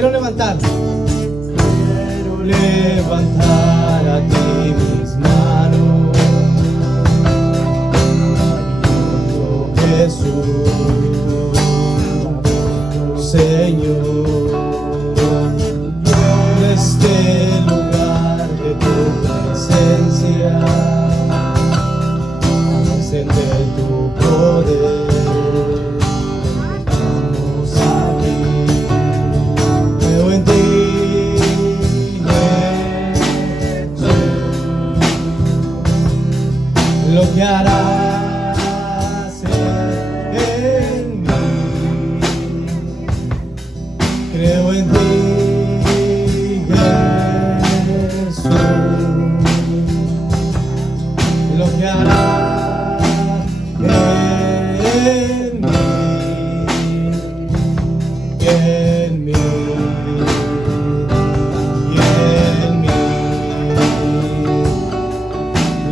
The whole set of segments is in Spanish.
quiero levantar a ti mis manos, oh Jesús, Señor, en este lugar de tu presencia, encender tu poder. Lo que harás en mí, creo en ti, Jesús. Lo que harás en mí, en mí, en mí.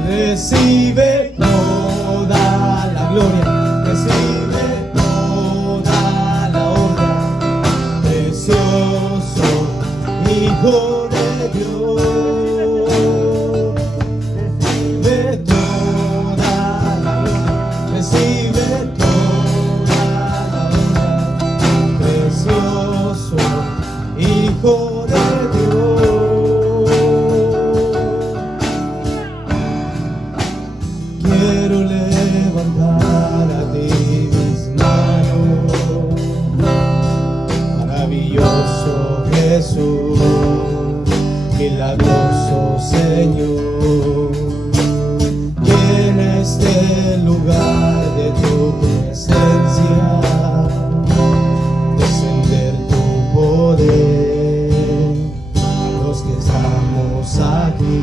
Recibe toda la gloria, recibe toda la honra, precioso Hijo de Dios. Recibe toda la gloria, recibe toda la honra, precioso Hijo de Dios. Quiero levantar a ti mis manos, maravilloso Jesús, milagroso Señor, y en este lugar de tu presencia, descender tu poder, los que estamos aquí.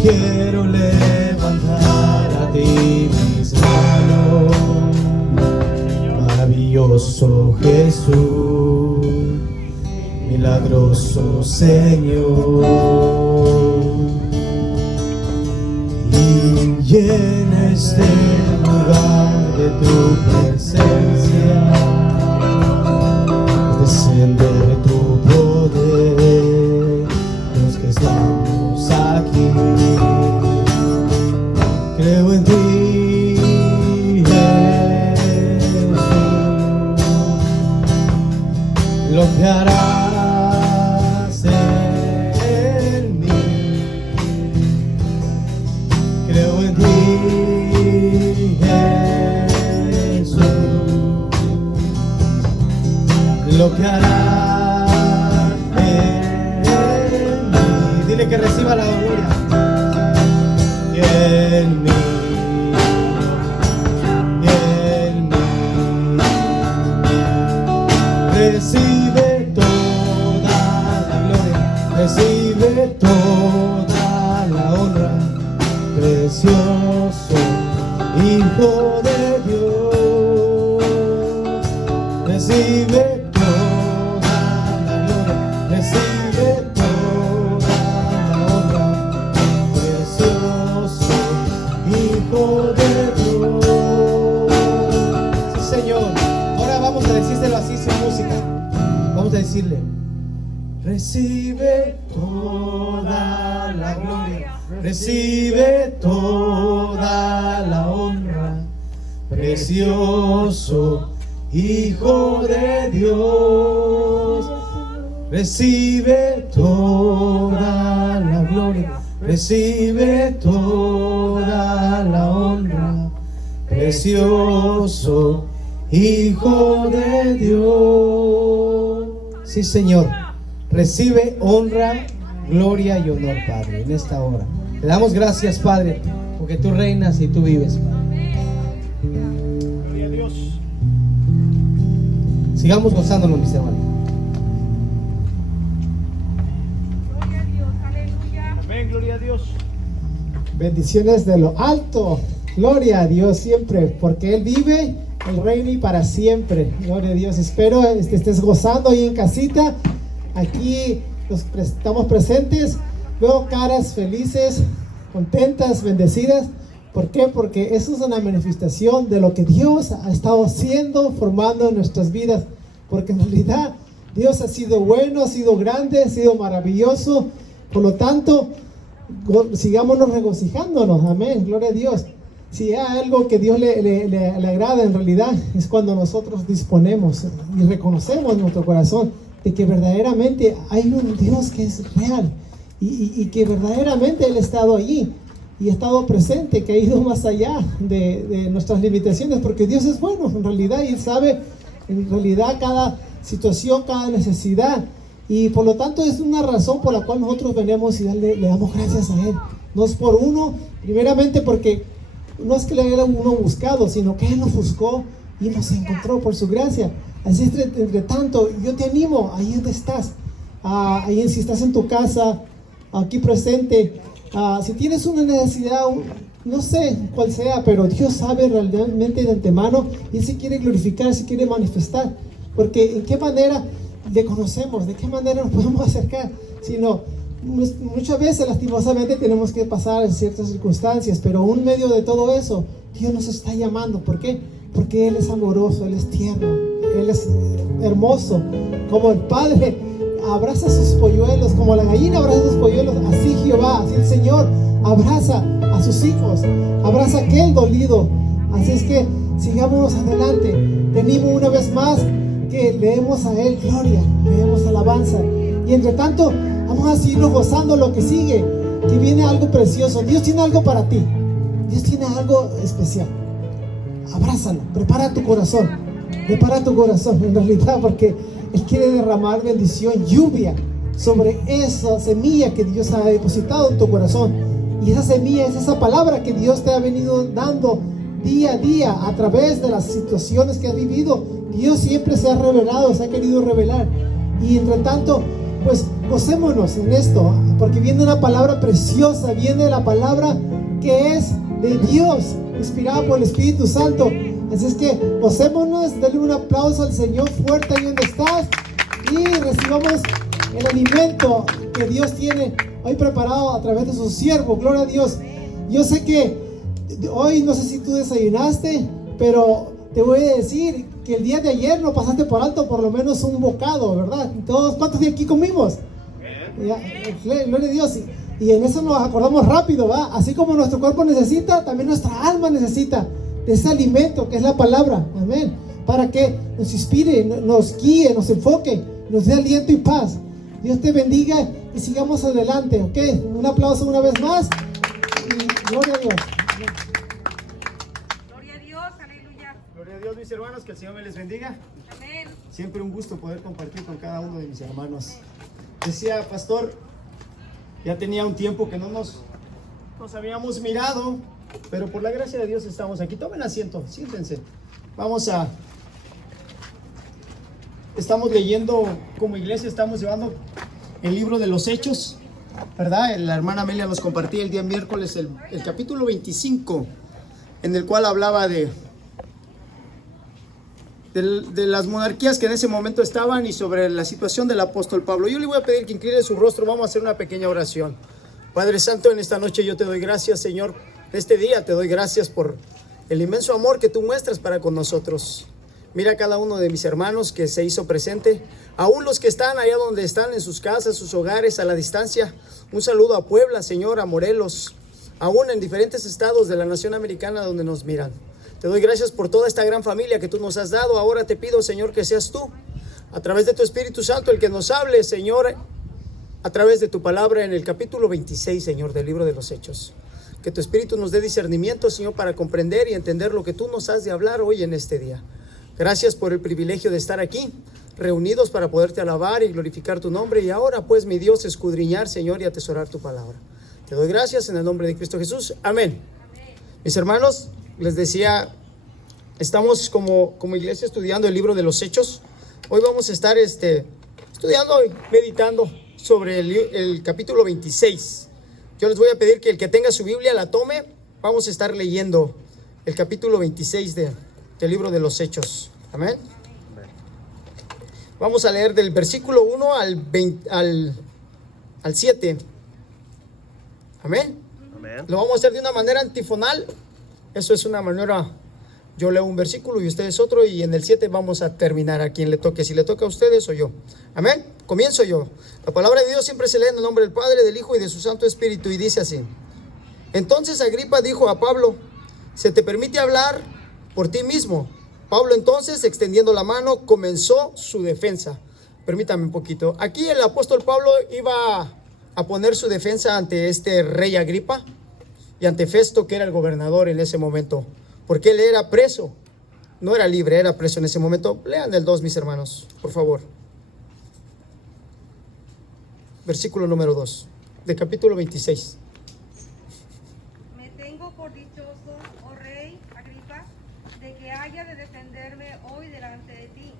Quiero levantar a ti mis manos, maravilloso Jesús, milagroso Señor, y en este lugar de tu presencia, descender tu poder, los que estamos aquí. Creo en ti, Jesús, lo que harás en mí. Creo en ti, Jesús, lo que harás en mí. Dile que reciba la gloria. En mí, en mí, recibe toda la gloria, recibe toda la honra, precioso Hijo de Dios, recibe toda la gloria, recibe toda la honra, precioso Hijo de Dios. Sí, Señor. Ahora vamos a decírselo así sin música. Vamos a decirle: recibe toda la gloria, recibe toda la honra, precioso Hijo de Dios. Recibe toda la gloria, recibe toda la honra, precioso Hijo de Dios. Sí, Señor, recibe honra, gloria y honor, Padre, en esta hora. Te damos gracias, Padre, porque tú reinas y tú vives, Padre. Gloria a Dios. Sigamos gozándonos, mis hermanos. Gloria a Dios, aleluya. Amén, gloria a Dios. Bendiciones de lo alto. Gloria a Dios siempre, porque Él vive, Él reina y para siempre. Gloria a Dios. Espero estés gozando ahí en casita. Aquí estamos presentes. Veo caras felices, contentas, bendecidas, ¿Por qué? Porque eso es una manifestación de lo que Dios ha estado haciendo, formando en nuestras vidas. Porque en realidad Dios ha sido bueno, ha sido grande, ha sido maravilloso. Por lo tanto, sigámonos regocijándonos. Amén, gloria a Dios. Si hay algo que Dios le agrada en realidad, es cuando nosotros disponemos y reconocemos en nuestro corazón de que verdaderamente hay un Dios que es real y que verdaderamente Él ha estado allí y ha estado presente, que ha ido más allá de nuestras limitaciones, porque Dios es bueno en realidad y Él sabe en realidad cada situación, cada necesidad, y por lo tanto es una razón por la cual nosotros venimos y le damos gracias a Él. No es por uno, primeramente porque no es que le haya uno buscado, sino que Él nos buscó y nos encontró por su gracia. Así es, entre tanto, yo te animo ahí donde estás, ahí si estás en tu casa, aquí presente, si tienes una necesidad, no sé cuál sea, pero Dios sabe realmente de antemano y Él se quiere glorificar, se quiere manifestar, porque en qué manera le conocemos, de qué manera nos podemos acercar, sino muchas veces lastimosamente tenemos que pasar en ciertas circunstancias, pero en medio de todo eso Dios nos está llamando. ¿Por qué? Porque Él es amoroso, Él es tierno, Él es hermoso, como el Padre abraza a sus polluelos, como la gallina abraza a sus polluelos, así Jehová, así el Señor abraza a sus hijos, abraza a aquel dolido. Así es que sigámonos adelante. Te animo una vez más que leemos a Él gloria, leemos alabanza, y entre tanto vamos a seguirnos gozando lo que sigue, que viene algo precioso. Dios tiene algo para ti, Dios tiene algo especial. Abrázalo, prepara tu corazón en realidad, porque Él quiere derramar bendición, lluvia sobre esa semilla que Dios ha depositado en tu corazón. Y esa semilla es esa palabra que Dios te ha venido dando día a día a través de las situaciones que has vivido. Dios siempre se ha revelado, se ha querido revelar. Y entre tanto, pues gocémonos en esto, porque viene una palabra preciosa, viene la palabra que es de Dios, inspirada por el Espíritu Santo. Así es que gocémonos, denle un aplauso al Señor fuerte ahí donde estás y recibamos el alimento que Dios tiene hoy preparado a través de su siervo. Gloria a Dios. Yo sé que hoy no sé si tú desayunaste, pero te voy a decir que el día de ayer no pasaste por alto por lo menos un bocado, ¿verdad? Todos, ¿cuántos de aquí comimos? Gloria a Dios. Y en eso nos acordamos rápido, ¿va? Así como nuestro cuerpo necesita, también nuestra alma necesita de ese alimento que es la palabra. Amén. Para que nos inspire, nos guíe, nos enfoque, nos dé aliento y paz. Dios te bendiga y sigamos adelante, ¿ok? Un aplauso una vez más y gloria a Dios. Gloria a Dios, aleluya. Gloria a Dios, mis hermanos, que el Señor me les bendiga. Amén. Siempre un gusto poder compartir con cada uno de mis hermanos. Decía pastor, ya tenía un tiempo que no nos habíamos mirado, pero por la gracia de Dios estamos aquí. Tomen asiento, siéntense. Estamos leyendo como iglesia, estamos llevando el libro de los Hechos, ¿verdad? La hermana Amelia nos compartía el día miércoles el capítulo 25, en el cual hablaba de las monarquías que en ese momento estaban y sobre la situación del apóstol Pablo. Yo le voy a pedir que incline su rostro, vamos a hacer una pequeña oración. Padre Santo, en esta noche yo te doy gracias, Señor. Este día te doy gracias por el inmenso amor que tú muestras para con nosotros. Mira a cada uno de mis hermanos que se hizo presente, aún los que están allá donde están, en sus casas, sus hogares, a la distancia. Un saludo a Puebla, Señor, a Morelos, aún en diferentes estados de la nación americana donde nos miran. Te doy gracias por toda esta gran familia que tú nos has dado. Ahora te pido, Señor, que seas tú, a través de tu Espíritu Santo, el que nos hable, Señor, a través de tu palabra en el capítulo 26, Señor, del libro de los Hechos. Que tu Espíritu nos dé discernimiento, Señor, para comprender y entender lo que tú nos has de hablar hoy en este día. Gracias por el privilegio de estar aquí, reunidos para poderte alabar y glorificar tu nombre. Y ahora, pues, mi Dios, escudriñar, Señor, y atesorar tu palabra. Te doy gracias en el nombre de Cristo Jesús. Amén. Mis hermanos, les decía, estamos como iglesia estudiando el libro de los Hechos. Hoy vamos a estar estudiando y meditando sobre el capítulo 26. Yo les voy a pedir que el que tenga su Biblia la tome. Vamos a estar leyendo el capítulo 26 del libro de los Hechos. Amén. Vamos a leer del versículo 1 al 7. Amén. Amen. Lo vamos a hacer de una manera antifonal. Eso es una manera, yo leo un versículo y ustedes otro, y en el 7 vamos a terminar a quien le toque. Si le toca a ustedes o yo. Amén. Comienzo yo. La palabra de Dios siempre se lee en el nombre del Padre, del Hijo y de su Santo Espíritu, y dice así. Entonces Agripa dijo a Pablo: ¿se te permite hablar por ti mismo? Pablo entonces, extendiendo la mano, comenzó su defensa. Permítame un poquito. Aquí el apóstol Pablo iba a poner su defensa ante este rey Agripa y ante Festo, que era el gobernador en ese momento, porque él era preso, no era libre, era preso en ese momento. Lean el 2, mis hermanos, por favor. Versículo número 2, de capítulo 26. Me tengo por dichoso, oh rey Agripa, de que haya de defenderme hoy delante de ti,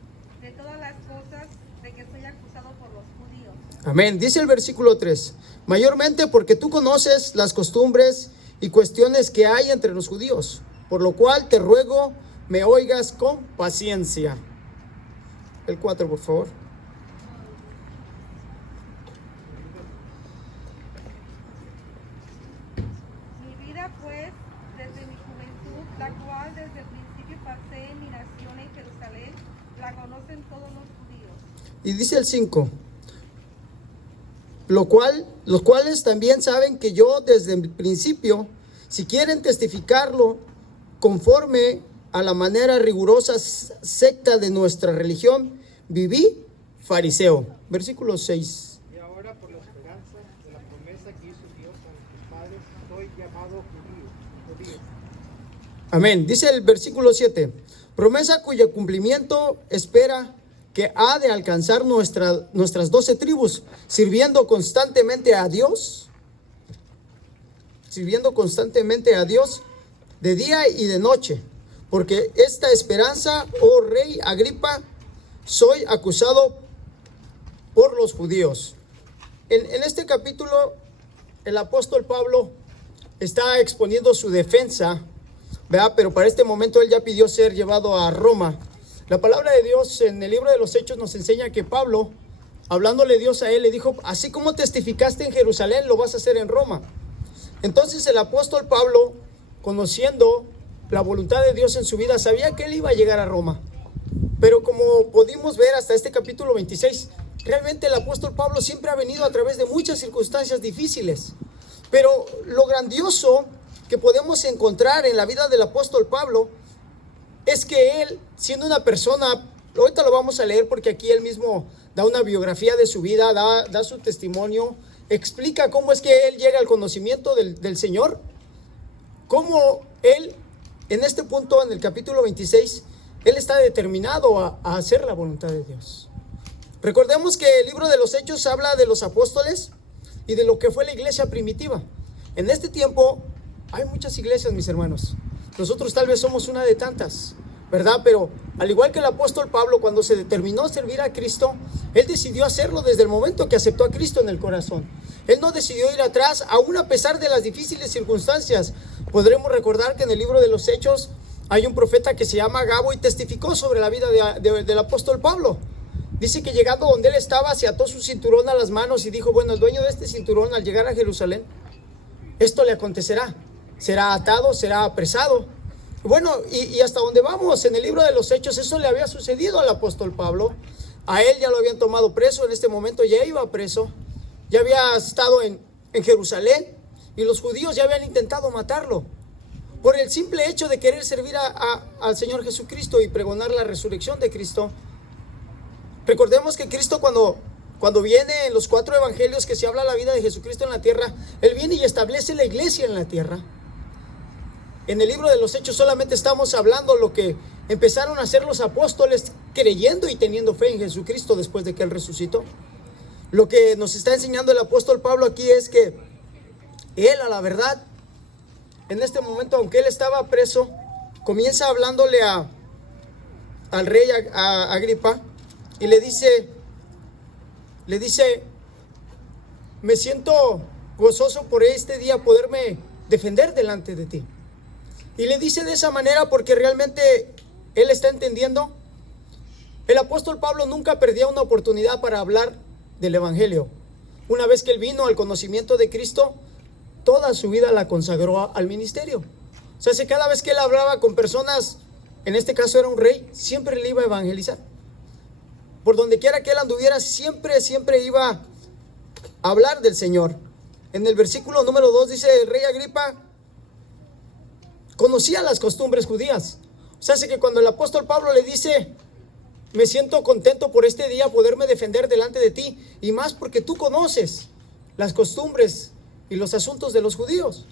de todas las cosas de que soy acusado por los judíos. Amén. Dice el versículo 3, mayormente porque tú conoces las costumbres y cuestiones que hay entre los judíos, por lo cual te ruego me oigas con paciencia. El 4, por favor. Mi vida pues, desde mi juventud, la cual desde el principio pasé en mi nación en Jerusalén, la conocen todos los judíos. Y dice el 5, los cuales también saben que yo desde el principio, si quieren testificarlo conforme a la manera rigurosa secta de nuestra religión, viví fariseo. Versículo 6. Y ahora por la esperanza de la promesa que hizo Dios a nuestros padres, soy llamado judío. Amén. Dice el versículo 7, promesa cuyo cumplimiento espera que ha de alcanzar nuestras 12 tribus, sirviendo constantemente a Dios de día y de noche, porque esta esperanza, oh rey Agripa, soy acusado por los judíos. En este capítulo, el apóstol Pablo está exponiendo su defensa, ¿verdad? Pero para este momento él ya pidió ser llevado a Roma. La palabra de Dios en el libro de los Hechos nos enseña que Pablo, hablándole Dios a él, le dijo: así como testificaste en Jerusalén, lo vas a hacer en Roma. Entonces el apóstol Pablo, conociendo la voluntad de Dios en su vida, sabía que él iba a llegar a Roma. Pero como pudimos ver hasta este capítulo 26, realmente el apóstol Pablo siempre ha venido a través de muchas circunstancias difíciles. Pero lo grandioso que podemos encontrar en la vida del apóstol Pablo es que él, siendo una persona, ahorita lo vamos a leer porque aquí él mismo da una biografía de su vida, da su testimonio, explica cómo es que él llega al conocimiento del Señor, cómo él, en este punto, en el capítulo 26, él está determinado a hacer la voluntad de Dios. Recordemos que el libro de los Hechos habla de los apóstoles y de lo que fue la iglesia primitiva. En este tiempo hay muchas iglesias, mis hermanos. Nosotros tal vez somos una de tantas, ¿verdad? Pero al igual que el apóstol Pablo, cuando se determinó a servir a Cristo, él decidió hacerlo desde el momento que aceptó a Cristo en el corazón. Él no decidió ir atrás, aún a pesar de las difíciles circunstancias. Podremos recordar que en el libro de los Hechos hay un profeta que se llama Agabo y testificó sobre la vida del apóstol Pablo. Dice que llegando donde él estaba, se ató su cinturón a las manos y dijo: bueno, el dueño de este cinturón, al llegar a Jerusalén, esto le acontecerá. Será atado, será apresado. Bueno, y hasta donde vamos en el libro de los Hechos, eso le había sucedido al apóstol Pablo. A él ya lo habían tomado preso, en este momento ya iba preso, ya había estado en Jerusalén, y los judíos ya habían intentado matarlo por el simple hecho de querer servir al Señor Jesucristo y pregonar la resurrección de Cristo. Recordemos que Cristo, cuando viene en los 4 evangelios que se habla la vida de Jesucristo en la tierra, él viene y establece la iglesia en la tierra. En el libro de los Hechos solamente estamos hablando lo que empezaron a hacer los apóstoles, creyendo y teniendo fe en Jesucristo después de que él resucitó. Lo que nos está enseñando el apóstol Pablo aquí es que él, a la verdad, en este momento, aunque él estaba preso, comienza hablándole al rey Agripa y le dice, me siento gozoso por este día poderme defender delante de ti. Y le dice de esa manera porque realmente él está entendiendo. El apóstol Pablo nunca perdía una oportunidad para hablar del evangelio. Una vez que él vino al conocimiento de Cristo, toda su vida la consagró al ministerio. O sea, cada vez que él hablaba con personas, en este caso era un rey, siempre le iba a evangelizar. Por donde quiera que él anduviera, siempre iba a hablar del Señor. En el versículo número 2 dice, el rey Agripa conocía las costumbres judías. O sea, hace que cuando el apóstol Pablo le dice, me siento contento por este día poderme defender delante de ti, y más porque tú conoces las costumbres y los asuntos de los judíos.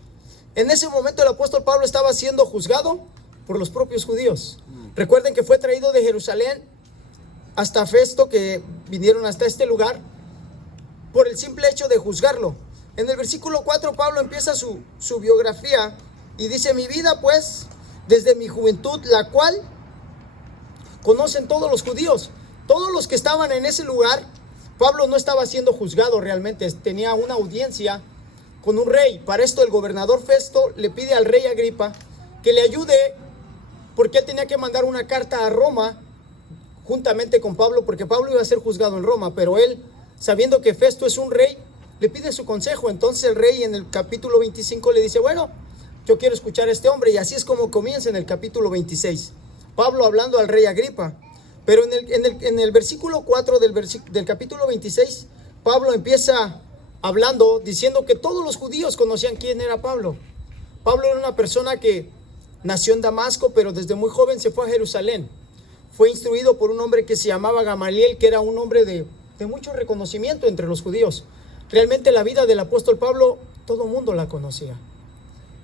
En ese momento el apóstol Pablo estaba siendo juzgado por los propios judíos. Recuerden que fue traído de Jerusalén hasta Festo, que vinieron hasta este lugar por el simple hecho de juzgarlo. En el versículo 4 Pablo empieza su biografía y dice, mi vida pues desde mi juventud, la cual conocen todos los judíos. Todos los que estaban en ese lugar, Pablo no estaba siendo juzgado realmente, tenía una audiencia con un rey. Para esto el gobernador Festo le pide al rey Agripa que le ayude, porque él tenía que mandar una carta a Roma juntamente con Pablo, porque Pablo iba a ser juzgado en Roma, pero él, sabiendo que Festo es un rey, le pide su consejo. Entonces el rey en el capítulo 25 le dice, bueno, yo quiero escuchar a este hombre, y así es como comienza en el capítulo 26. Pablo hablando al rey Agripa. Pero en el versículo 4 del capítulo 26, Pablo empieza hablando, diciendo que todos los judíos conocían quién era Pablo. Pablo era una persona que nació en Damasco, pero desde muy joven se fue a Jerusalén. Fue instruido por un hombre que se llamaba Gamaliel, que era un hombre de mucho reconocimiento entre los judíos. Realmente la vida del apóstol Pablo, todo el mundo la conocía.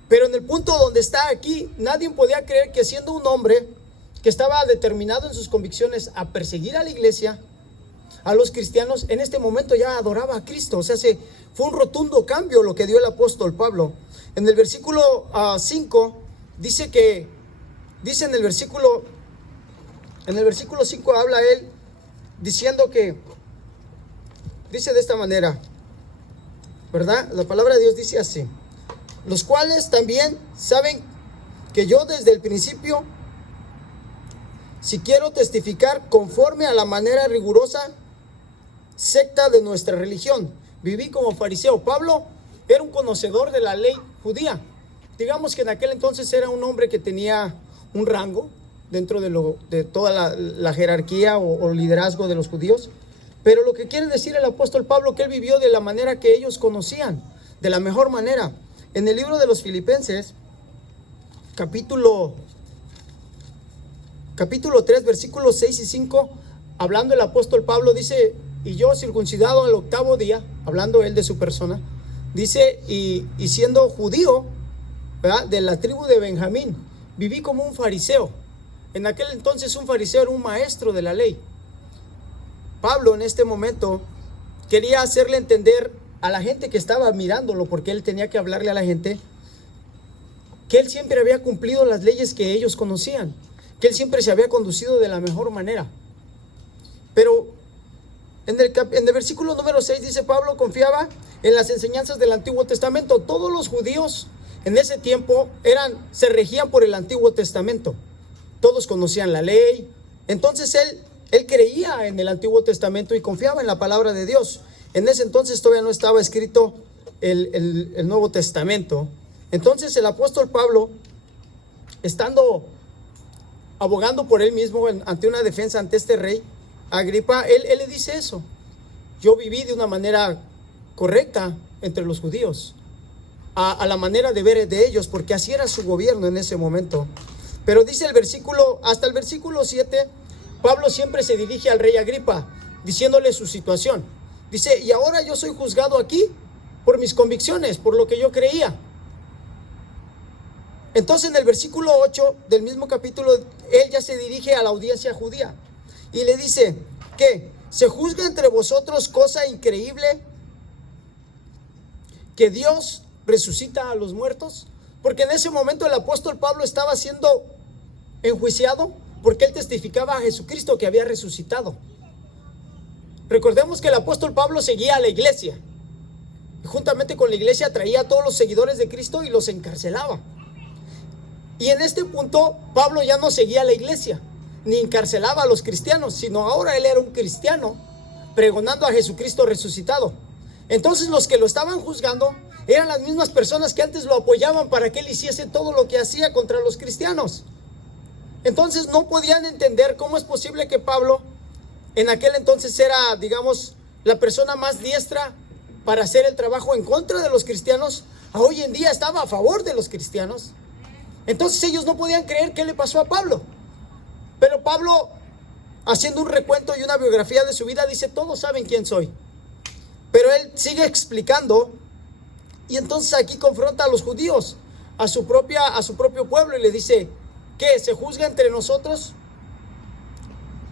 Pero en el punto donde está aquí, nadie podía creer que siendo un hombre que estaba determinado en sus convicciones a perseguir a la iglesia, a los cristianos, en este momento ya adoraba a Cristo. O sea, fue un rotundo cambio lo que dio el apóstol Pablo. En el versículo 5, dice en el versículo 5 habla él, diciendo que, dice de esta manera, ¿verdad? La palabra de Dios dice así, los cuales también saben que yo desde el principio, si quiero testificar conforme a la manera rigurosa secta de nuestra religión, viví como fariseo. Pablo era un conocedor de la ley judía. Digamos que en aquel entonces era un hombre que tenía un rango dentro de toda la jerarquía o liderazgo de los judíos. Pero lo que quiere decir el apóstol Pablo, que él vivió de la manera que ellos conocían, de la mejor manera. En el libro de los Filipenses, capítulo 3, versículos 6 y 5, hablando el apóstol Pablo, dice, y yo circuncidado al 8º día, hablando él de su persona, dice, y siendo judío, ¿verdad?, de la tribu de Benjamín, viví como un fariseo. En aquel entonces un fariseo era un maestro de la ley. Pablo en este momento quería hacerle entender a la gente que estaba mirándolo, porque él tenía que hablarle a la gente, que él siempre había cumplido las leyes que ellos conocían, que él siempre se había conducido de la mejor manera. Pero en el versículo número 6 dice, Pablo confiaba en las enseñanzas del Antiguo Testamento. Todos los judíos en ese tiempo se regían por el Antiguo Testamento. Todos conocían la ley. Entonces él creía en el Antiguo Testamento y confiaba en la palabra de Dios. En ese entonces todavía no estaba escrito el Nuevo Testamento. Entonces el apóstol Pablo, estando abogando por él mismo ante una defensa ante este rey Agripa, él le dice eso. Yo viví de una manera correcta entre los judíos, a la manera de ver de ellos, porque así era su gobierno en ese momento. Pero dice hasta el versículo 7, Pablo siempre se dirige al rey Agripa, diciéndole su situación. Dice, y ahora yo soy juzgado aquí por mis convicciones, por lo que yo creía. Entonces en el versículo 8 del mismo capítulo, él ya se dirige a la audiencia judía y le dice, ¿qué? ¿Se juzga entre vosotros cosa increíble que Dios resucita a los muertos? Porque en ese momento el apóstol Pablo estaba siendo enjuiciado porque él testificaba a Jesucristo que había resucitado. Recordemos que el apóstol Pablo seguía a la iglesia y juntamente con la iglesia traía a todos los seguidores de Cristo y los encarcelaba. Y en este punto Pablo ya no seguía a la iglesia ni encarcelaba a los cristianos, sino ahora él era un cristiano pregonando a Jesucristo resucitado. Entonces los que lo estaban juzgando eran las mismas personas que antes lo apoyaban para que él hiciese todo lo que hacía contra los cristianos. Entonces no podían entender cómo es posible que Pablo en aquel entonces era, digamos, la persona más diestra para hacer el trabajo en contra de los cristianos, a hoy en día estaba a favor de los cristianos. Entonces ellos no podían creer qué le pasó a Pablo. Pero Pablo, haciendo un recuento y una biografía de su vida, dice: todos saben quién soy. Pero él sigue explicando, y entonces aquí confronta a los judíos, a su propio pueblo, y le dice: ¿qué? ¿Se juzga entre nosotros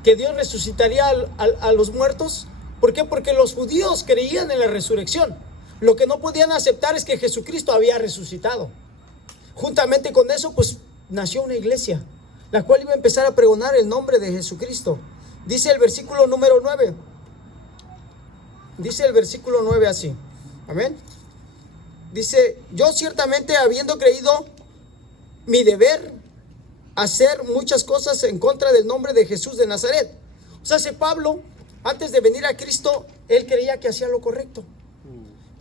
que Dios resucitaría a los muertos? ¿Por qué? Porque los judíos creían en la resurrección. Lo que no podían aceptar es que Jesucristo había resucitado. Juntamente con eso, pues nació una iglesia, la cual iba a empezar a pregonar el nombre de Jesucristo. Dice el versículo número 9. Dice el versículo 9 así. Amén. Dice: yo ciertamente, habiendo creído mi deber hacer muchas cosas en contra del nombre de Jesús de Nazaret. O sea, ese Pablo, antes de venir a Cristo, él creía que hacía lo correcto.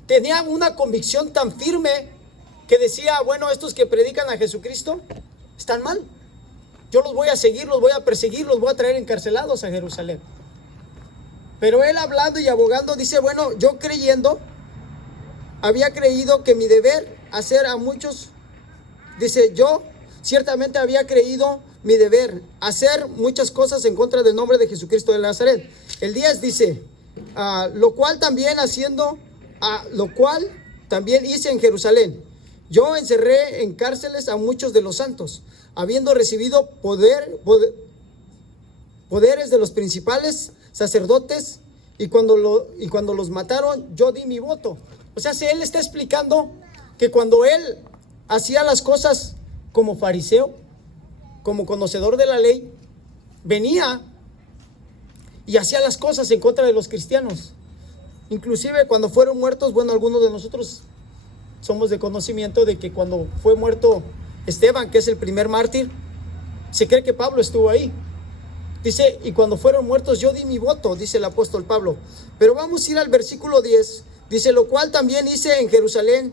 Tenía una convicción tan firme que decía: bueno, estos que predican a Jesucristo están mal. Yo los voy a seguir, los voy a perseguir, los voy a traer encarcelados a Jerusalén. Pero él, hablando y abogando, dice: bueno, yo creyendo, había creído que mi deber hacer a muchos, dice, yo ciertamente había creído mi deber hacer muchas cosas en contra del nombre de Jesucristo de Nazaret. El 10 dice: lo cual también hice en Jerusalén. Yo encerré en cárceles a muchos de los santos, habiendo recibido poderes de los principales sacerdotes, y cuando los mataron, yo di mi voto. O sea, él está explicando que cuando él hacía las cosas como fariseo, como conocedor de la ley, venía y hacía las cosas en contra de los cristianos. Inclusive cuando fueron muertos, bueno, algunos de nosotros somos de conocimiento de que cuando fue muerto Esteban, que es el primer mártir, se cree que Pablo estuvo ahí. Dice: y cuando fueron muertos yo di mi voto, dice el apóstol Pablo. Pero vamos a ir al versículo 10. Dice: lo cual también hice en Jerusalén.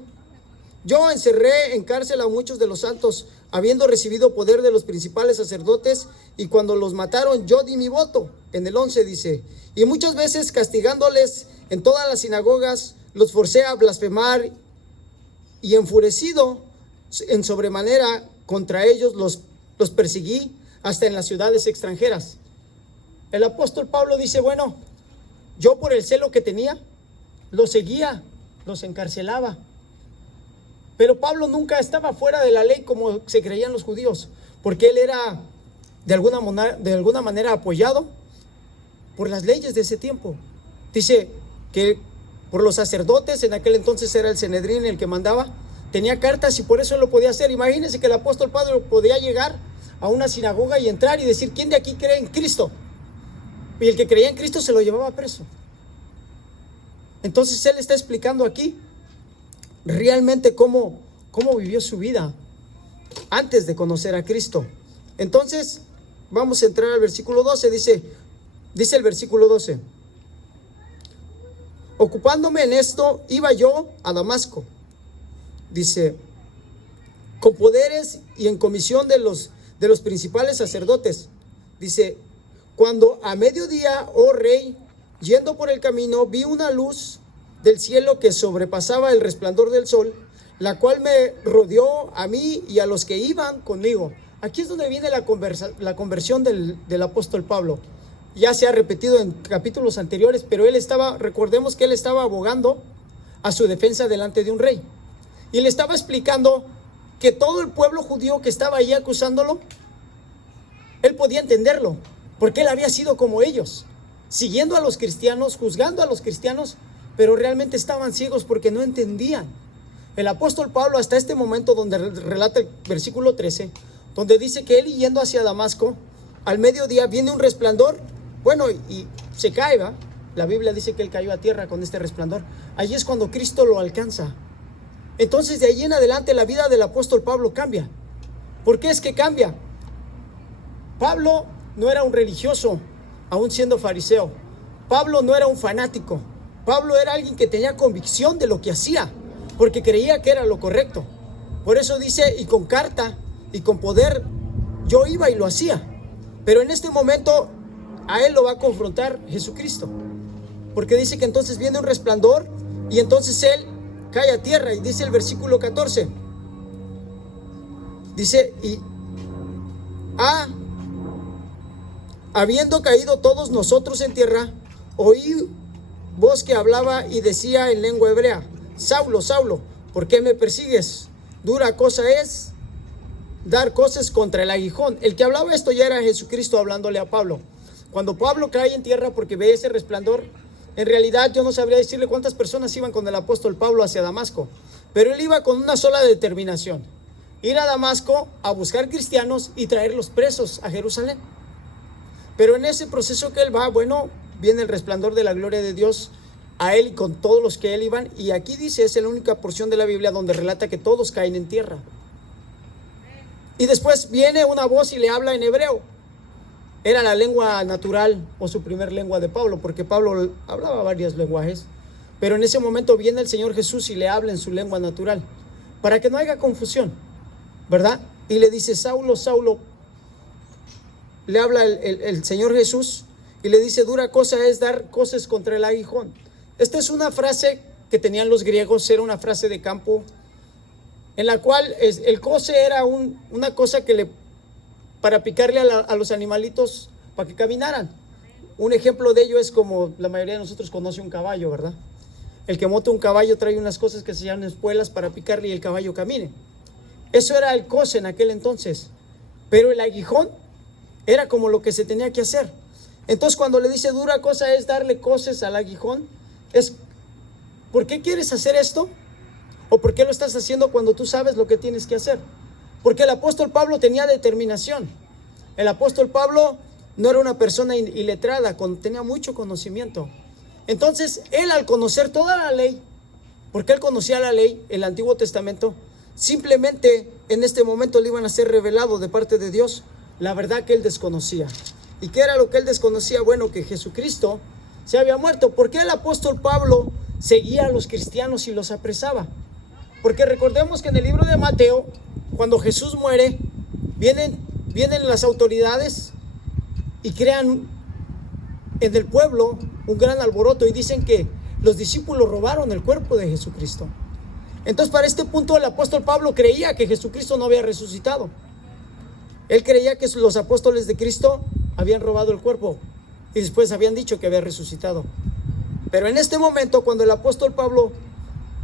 Yo encerré en cárcel a muchos de los santos, habiendo recibido poder de los principales sacerdotes, y cuando los mataron yo di mi voto. En el 11 dice: y muchas veces castigándoles en todas las sinagogas, los forcé a blasfemar, y enfurecido en sobremanera contra ellos los perseguí hasta en las ciudades extranjeras. El apóstol Pablo dice: bueno, yo por el celo que tenía, los seguía, los encarcelaba. Pero Pablo nunca estaba fuera de la ley como se creían los judíos, porque él era de alguna manera apoyado por las leyes de ese tiempo. Dice que por los sacerdotes, en aquel entonces era el Sanedrín el que mandaba, tenía cartas y por eso lo podía hacer. Imagínense que el apóstol Pablo podía llegar a una sinagoga y entrar y decir: ¿quién de aquí cree en Cristo? Y el que creía en Cristo se lo llevaba preso. Entonces él está explicando aquí realmente cómo vivió su vida antes de conocer a Cristo. Entonces vamos a entrar al versículo 12. Dice el versículo 12: ocupándome en esto, iba yo a Damasco. Dice: con poderes y en comisión de los principales sacerdotes. Dice: cuando a mediodía, oh rey, yendo por el camino, vi una luz del cielo que sobrepasaba el resplandor del sol, la cual me rodeó a mí y a los que iban conmigo. Aquí es donde viene la conversión del apóstol Pablo. Ya se ha repetido en capítulos anteriores, pero recordemos que él estaba abogando a su defensa delante de un rey. Y le estaba explicando que todo el pueblo judío que estaba ahí acusándolo, él podía entenderlo, porque él había sido como ellos, siguiendo a los cristianos, juzgando a los cristianos, pero realmente estaban ciegos porque no entendían. El apóstol Pablo, hasta este momento donde relata el versículo 13, donde dice que él yendo hacia Damasco, al mediodía viene un resplandor, bueno, y se cae, ¿va? La Biblia dice que él cayó a tierra con este resplandor. Allí es cuando Cristo lo alcanza. Entonces de allí en adelante la vida del apóstol Pablo cambia. ¿Por qué es que cambia? Pablo no era un religioso, aún siendo fariseo. Pablo no era un fanático. Pablo era alguien que tenía convicción de lo que hacía. porque creía que era lo correcto. Por eso dice, y con carta y con poder yo iba y lo hacía. Pero en este momento a él lo va a confrontar Jesucristo, porque dice que entonces viene un resplandor y entonces él cae a tierra. Y dice el versículo 14, dice, y habiendo caído todos nosotros en tierra, oí voz que hablaba y decía en lengua hebrea: Saulo, Saulo, ¿por qué me persigues? Dura cosa es dar cosas contra el aguijón. El que hablaba esto ya era Jesucristo hablándole a Pablo. Cuando Pablo cae en tierra porque ve ese resplandor, en realidad yo no sabría decirle cuántas personas iban con el apóstol Pablo hacia Damasco, pero él iba con una sola determinación: ir a Damasco a buscar cristianos y traerlos presos a Jerusalén. Pero en ese proceso que él va, bueno, viene el resplandor de la gloria de Dios a él y con todos los que él iban. Y aquí dice, es la única porción de la Biblia donde relata que todos caen en tierra. Y después viene una voz y le habla en hebreo. Era la lengua natural o su primer lengua de Pablo, porque Pablo hablaba varios lenguajes. Pero en ese momento viene el Señor Jesús y le habla en su lengua natural, para que no haya confusión, ¿verdad? Y le dice: Saulo, Saulo. Le habla el Señor Jesús y le dice: dura cosa es dar coces contra el aguijón. Esta es una frase que tenían los griegos, era una frase de campo, en la cual el coce era una cosa que para picarle a los animalitos para que caminaran. Un ejemplo de ello es como la mayoría de nosotros conoce un caballo, ¿verdad? El que monta un caballo trae unas cosas que se llaman espuelas para picarle y el caballo camine. Eso era el coce en aquel entonces. Pero el aguijón era como lo que se tenía que hacer. Entonces cuando le dice dura cosa es darle coces al aguijón, es ¿por qué quieres hacer esto? ¿O por qué lo estás haciendo cuando tú sabes lo que tienes que hacer? Porque el apóstol Pablo tenía determinación. El apóstol Pablo no era una persona iletrada, tenía mucho conocimiento. Entonces él, al conocer toda la ley, porque él conocía la ley, el Antiguo Testamento, simplemente en este momento le iban a ser revelado de parte de Dios la verdad que él desconocía. ¿Y qué era lo que él desconocía? Bueno, que Jesucristo se había muerto. ¿Por qué el apóstol Pablo seguía a los cristianos y los apresaba? Porque recordemos que en el libro de Mateo, cuando Jesús muere, vienen las autoridades y crean en el pueblo un gran alboroto y dicen que los discípulos robaron el cuerpo de Jesucristo. Entonces, para este punto el apóstol Pablo creía que Jesucristo no había resucitado. Él creía que los apóstoles de Cristo habían robado el cuerpo y después habían dicho que había resucitado. Pero en este momento, cuando el apóstol Pablo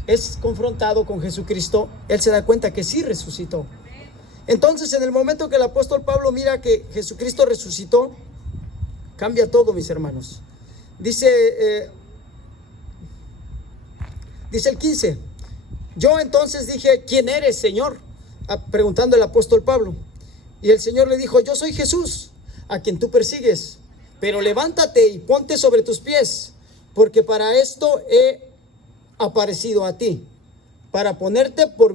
es confrontado con Jesucristo, él se da cuenta que sí resucitó. Entonces, en el momento que el apóstol Pablo mira que Jesucristo resucitó, cambia todo, mis hermanos. Dice el 15: yo entonces dije: ¿quién eres, Señor? Preguntando el apóstol Pablo. Y el Señor le dijo: yo soy Jesús, a quien tú persigues. Pero levántate y ponte sobre tus pies, porque para esto he aparecido a ti, para ponerte por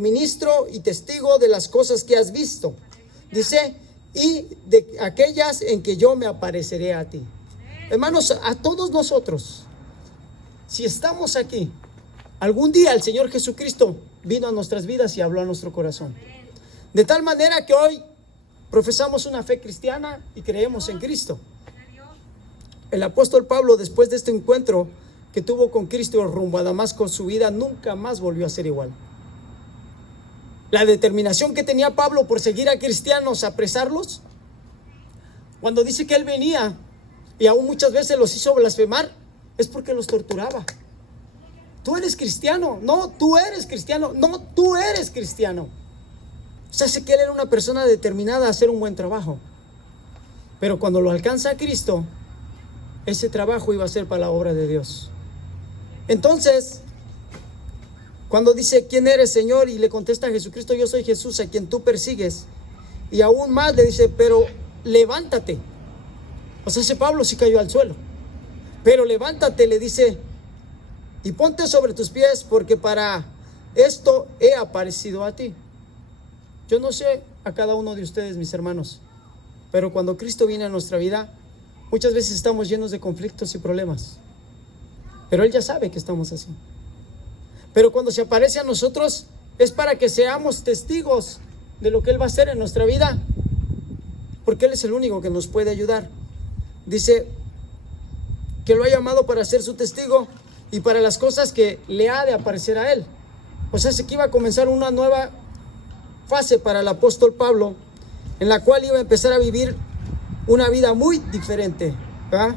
ministro y testigo de las cosas que has visto. Dice: y de aquellas en que yo me apareceré a ti. Hermanos, a todos nosotros, si estamos aquí, algún día el Señor Jesucristo vino a nuestras vidas y habló a nuestro corazón. De tal manera que hoy profesamos una fe cristiana y creemos en Cristo. El apóstol Pablo, después de este encuentro que tuvo con Cristo rumbo a Damasco, su vida nunca más volvió a ser igual. La determinación que tenía Pablo por seguir a cristianos, apresarlos, cuando dice que él venía y aún muchas veces los hizo blasfemar, es porque los torturaba. Tú eres cristiano, no, tú eres cristiano, no, tú eres cristiano. O sea, sé que él era una persona determinada a hacer un buen trabajo. Pero cuando lo alcanza a Cristo, ese trabajo iba a ser para la obra de Dios. Entonces, cuando dice: ¿quién eres, Señor? Y le contesta a Jesucristo: yo soy Jesús, a quien tú persigues. Y aún más le dice: pero levántate. O sea, ese Pablo sí cayó al suelo. Pero levántate, le dice, y ponte sobre tus pies, porque para esto he aparecido a ti. Yo no sé a cada uno de ustedes, mis hermanos, pero cuando Cristo viene a nuestra vida, muchas veces estamos llenos de conflictos y problemas. Pero Él ya sabe que estamos así. Pero cuando se aparece a nosotros es para que seamos testigos de lo que Él va a hacer en nuestra vida, porque Él es el único que nos puede ayudar. Dice que lo ha llamado para ser su testigo y para las cosas que le ha de aparecer a Él. O sea, que iba a comenzar una nueva fase para el apóstol Pablo, en la cual iba a empezar a vivir una vida muy diferente, ¿verdad?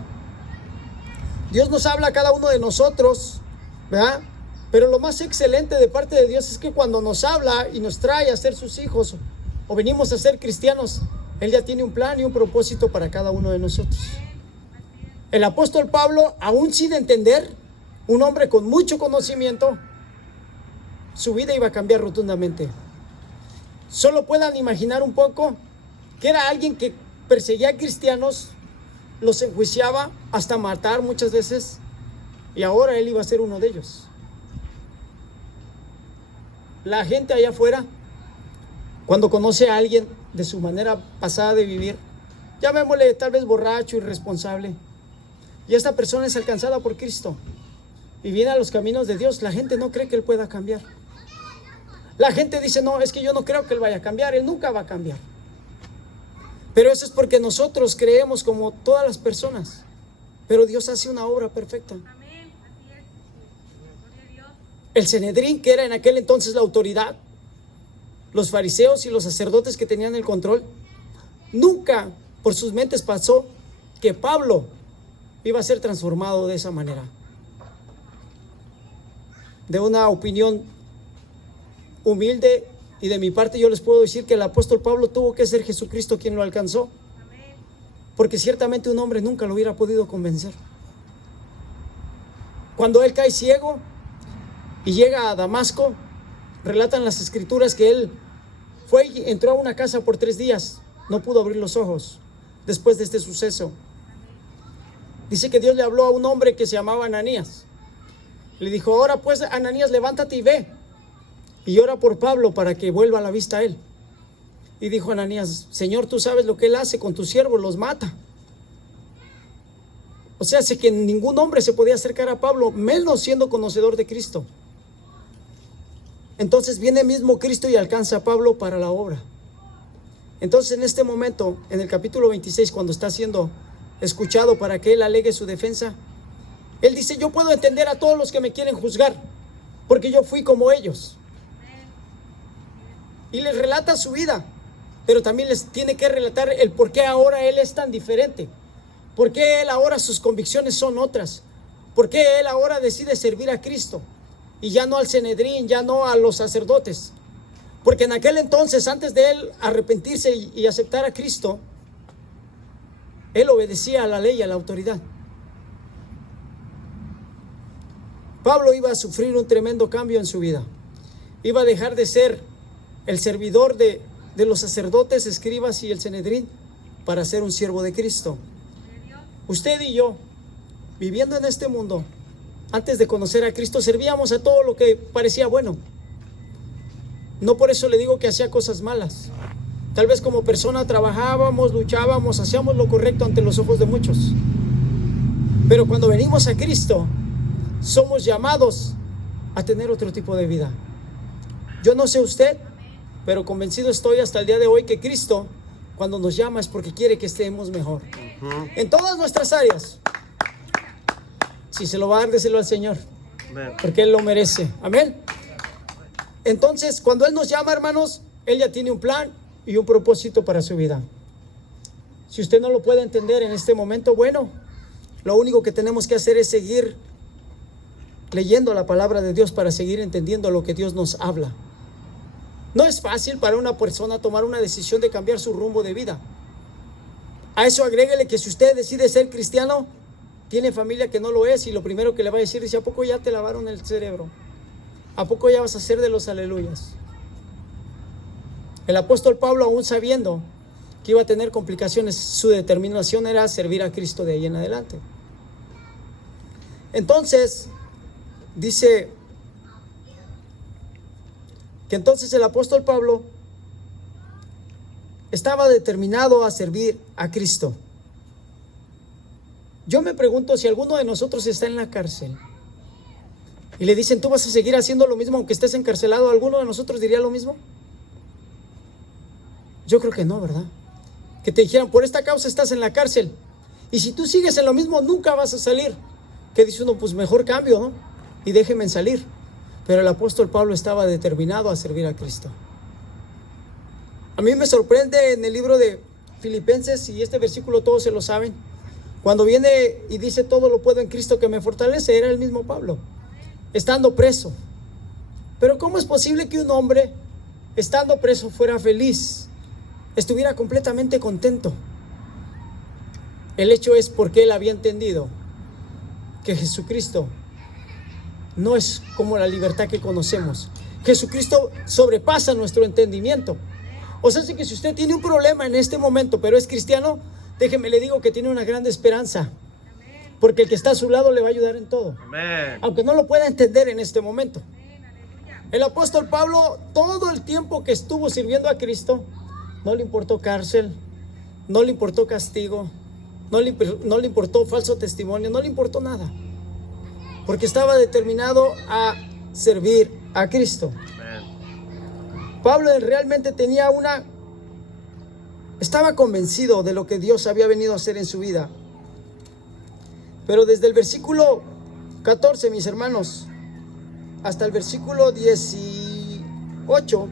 Dios nos habla a cada uno de nosotros, ¿verdad? Pero lo más excelente de parte de Dios es que cuando nos habla y nos trae a ser sus hijos o venimos a ser cristianos, Él ya tiene un plan y un propósito para cada uno de nosotros. El apóstol Pablo, aún sin entender, un hombre con mucho conocimiento, su vida iba a cambiar rotundamente. Solo puedan imaginar un poco que era alguien que perseguía a cristianos, los enjuiciaba hasta matar muchas veces, y ahora él iba a ser uno de ellos. La gente allá afuera, cuando conoce a alguien de su manera pasada de vivir, llamémosle tal vez borracho, irresponsable, y esta persona es alcanzada por Cristo y viene a los caminos de Dios, la gente no cree que él pueda cambiar. La gente dice, no, es que yo no creo que él vaya a cambiar, él nunca va a cambiar. Pero eso es porque nosotros creemos como todas las personas, pero Dios hace una obra perfecta. Amén. Así es. Gloria a Dios. El Sanedrín, que era en aquel entonces la autoridad, los fariseos y los sacerdotes que tenían el control, nunca por sus mentes pasó que Pablo iba a ser transformado de esa manera. De una opinión humilde y de mi parte yo les puedo decir que el apóstol Pablo tuvo que ser Jesucristo quien lo alcanzó, porque ciertamente un hombre nunca lo hubiera podido convencer. Cuando él cae ciego y llega a Damasco, relatan las escrituras que él fue y entró a una casa por 3 días, no pudo abrir los ojos después de este suceso. Dice que Dios le habló a un hombre que se llamaba Ananías. Le dijo, ahora pues Ananías, levántate y ve y ora por Pablo para que vuelva a la vista a él. Y dijo Ananías, Señor, tú sabes lo que él hace con tus siervos, los mata. O sea, sé que ningún hombre se podía acercar a Pablo, menos siendo conocedor de Cristo. Entonces viene mismo Cristo y alcanza a Pablo para la obra. Entonces en este momento, en el capítulo 26, cuando está siendo escuchado para que él alegue su defensa, él dice, yo puedo entender a todos los que me quieren juzgar, porque yo fui como ellos. Y les relata su vida, pero también les tiene que relatar el por qué ahora él es tan diferente, por qué él ahora sus convicciones son otras, por qué él ahora decide servir a Cristo y ya no al Sanedrín, ya no a los sacerdotes. Porque en aquel entonces, antes de él arrepentirse y aceptar a Cristo, él obedecía a la ley y a la autoridad. Pablo iba a sufrir un tremendo cambio en su vida. Iba a dejar de ser el servidor de los sacerdotes, escribas y el Sanedrín para ser un siervo de Cristo. Usted y yo, viviendo en este mundo, antes de conocer a Cristo, servíamos a todo lo que parecía bueno. No por eso le digo que hacía cosas malas. Tal vez como persona trabajábamos, luchábamos, hacíamos lo correcto ante los ojos de muchos. Pero cuando venimos a Cristo, somos llamados a tener otro tipo de vida. Yo no sé usted, pero convencido estoy hasta el día de hoy que Cristo, cuando nos llama, es porque quiere que estemos mejor. En todas nuestras áreas. Si se lo va a dar, déselo al Señor, porque Él lo merece. Amén. Entonces, cuando Él nos llama, hermanos, Él ya tiene un plan y un propósito para su vida. Si usted no lo puede entender en este momento, bueno, lo único que tenemos que hacer es seguir leyendo la palabra de Dios para seguir entendiendo lo que Dios nos habla. No es fácil para una persona tomar una decisión de cambiar su rumbo de vida. A eso agréguele que si usted decide ser cristiano, tiene familia que no lo es y lo primero que le va a decir es, ¿a poco ya te lavaron el cerebro? ¿A poco ya vas a ser de los aleluyas? El apóstol Pablo, aún sabiendo que iba a tener complicaciones, su determinación era servir a Cristo de ahí en adelante. Entonces, dice que entonces el apóstol Pablo estaba determinado a servir a Cristo. Yo me pregunto si alguno de nosotros está en la cárcel y le dicen, ¿tú vas a seguir haciendo lo mismo aunque estés encarcelado? ¿Alguno de nosotros diría lo mismo? Yo creo que no, ¿verdad? Que te dijeran, por esta causa estás en la cárcel, y si tú sigues en lo mismo nunca vas a salir. ¿Qué dice uno? Pues mejor cambio, ¿no? Y déjenme salir. Pero el apóstol Pablo estaba determinado a servir a Cristo. A mí me sorprende en el libro de Filipenses, y este versículo todos se lo saben, cuando viene y dice, todo lo puedo en Cristo que me fortalece, era el mismo Pablo, estando preso. Pero ¿cómo es posible que un hombre, estando preso, fuera feliz, estuviera completamente contento? El hecho es porque él había entendido que Jesucristo no es como la libertad que conocemos. Jesucristo sobrepasa nuestro entendimiento. O sea, que si usted tiene un problema en este momento, pero es cristiano, déjeme le digo que tiene una gran esperanza, porque el que está a su lado le va a ayudar en todo. Amén. Aunque no lo pueda entender en este momento. El apóstol Pablo, todo el tiempo que estuvo sirviendo a Cristo, no le importó cárcel, no le importó castigo, no le importó falso testimonio, no le importó nada, porque estaba determinado a servir a Cristo. Pablo realmente estaba convencido de lo que Dios había venido a hacer en su vida. Pero desde el versículo 14, mis hermanos, hasta el versículo 18,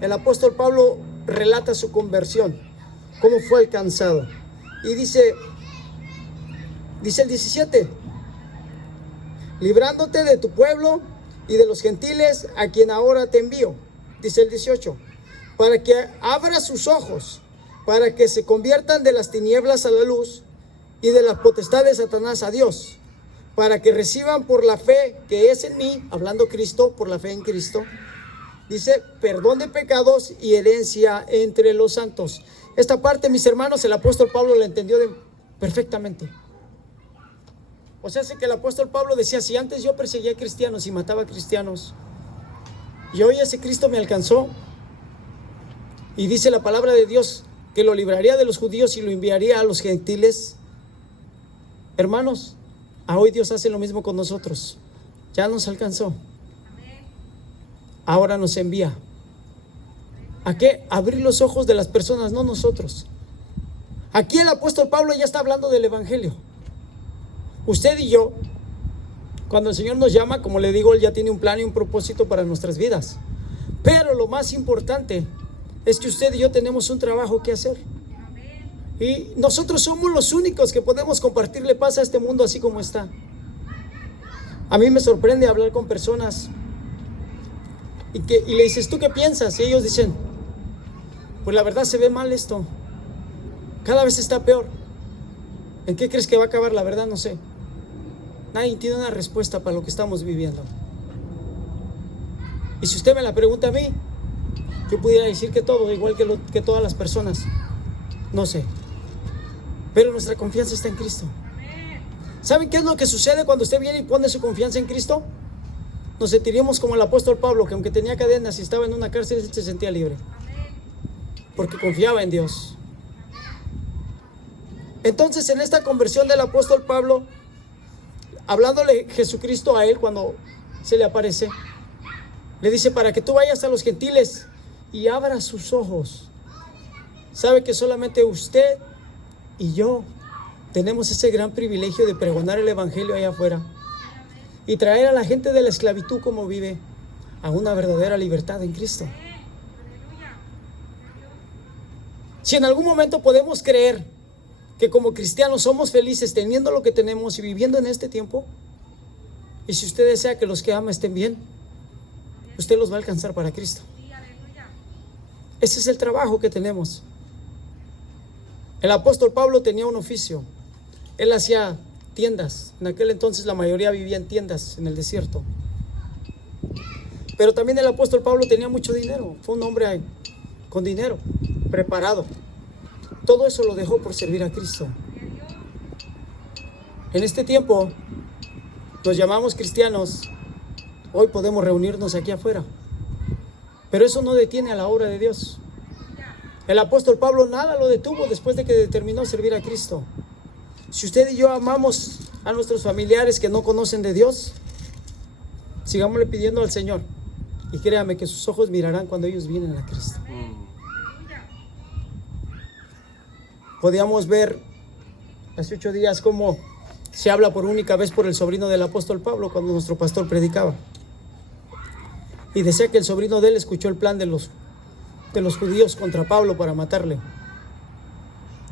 el apóstol Pablo relata su conversión, cómo fue alcanzado. Y dice el 17, librándote de tu pueblo y de los gentiles a quien ahora te envío. Dice el 18, para que abra sus ojos, para que se conviertan de las tinieblas a la luz y de las potestades de Satanás a Dios, para que reciban por la fe que es en mí, hablando Cristo, por la fe en Cristo, dice, perdón de pecados y herencia entre los santos. Esta parte, mis hermanos, el apóstol Pablo la entendió perfectamente. O sea, que el apóstol Pablo decía, si antes yo perseguía a cristianos y mataba a cristianos, y hoy ese Cristo me alcanzó, y dice la palabra de Dios que lo libraría de los judíos y lo enviaría a los gentiles. Hermanos, a hoy Dios hace lo mismo con nosotros. Ya nos alcanzó, ahora nos envía. ¿A qué? Abrir los ojos de las personas, no nosotros. Aquí el apóstol Pablo ya está hablando del evangelio. Usted y yo, cuando el Señor nos llama, como le digo, Él ya tiene un plan y un propósito para nuestras vidas. Pero lo más importante es que usted y yo tenemos un trabajo que hacer. Y nosotros somos los únicos que podemos compartirle paz a este mundo así como está. A mí me sorprende hablar con personas y le dices, ¿tú qué piensas? Y ellos dicen, pues la verdad se ve mal esto. Cada vez está peor. ¿En qué crees que va a acabar? La verdad no sé. Nadie tiene una respuesta para lo que estamos viviendo. Y si usted me la pregunta a mí, yo pudiera decir que todo, igual que todas las personas. No sé. Pero nuestra confianza está en Cristo. ¿Saben qué es lo que sucede cuando usted viene y pone su confianza en Cristo? Nos sentiríamos como el apóstol Pablo, que aunque tenía cadenas y estaba en una cárcel, él se sentía libre. Porque confiaba en Dios. Entonces, en esta conversión del apóstol Pablo, hablándole Jesucristo a él cuando se le aparece, le dice, para que tú vayas a los gentiles y abras sus ojos. Sabe que solamente usted y yo tenemos ese gran privilegio de pregonar el evangelio allá afuera y traer a la gente de la esclavitud como vive a una verdadera libertad en Cristo. Si en algún momento podemos creer que como cristianos somos felices teniendo lo que tenemos y viviendo en este tiempo, y si usted desea que los que ama estén bien, usted los va a alcanzar para Cristo. Ese es el trabajo que tenemos. El apóstol Pablo tenía un oficio. Él hacía tiendas. En aquel entonces la mayoría vivía en tiendas en el desierto. Pero también el apóstol Pablo tenía mucho dinero. Fue un hombre con dinero, preparado. Todo eso lo dejó por servir a Cristo. En este tiempo nos llamamos cristianos. Hoy podemos reunirnos aquí afuera, pero eso no detiene a la obra de Dios. El apóstol Pablo nada lo detuvo después de que determinó servir a Cristo. Si usted y yo amamos a nuestros familiares que no conocen de Dios, Sigámosle pidiendo al Señor. Y créame que sus ojos mirarán cuando ellos vienen a Cristo. Podíamos ver hace 8 días cómo se habla por única vez por el sobrino del apóstol Pablo cuando nuestro pastor predicaba. Y decía que el sobrino de él escuchó el plan de los judíos contra Pablo para matarle.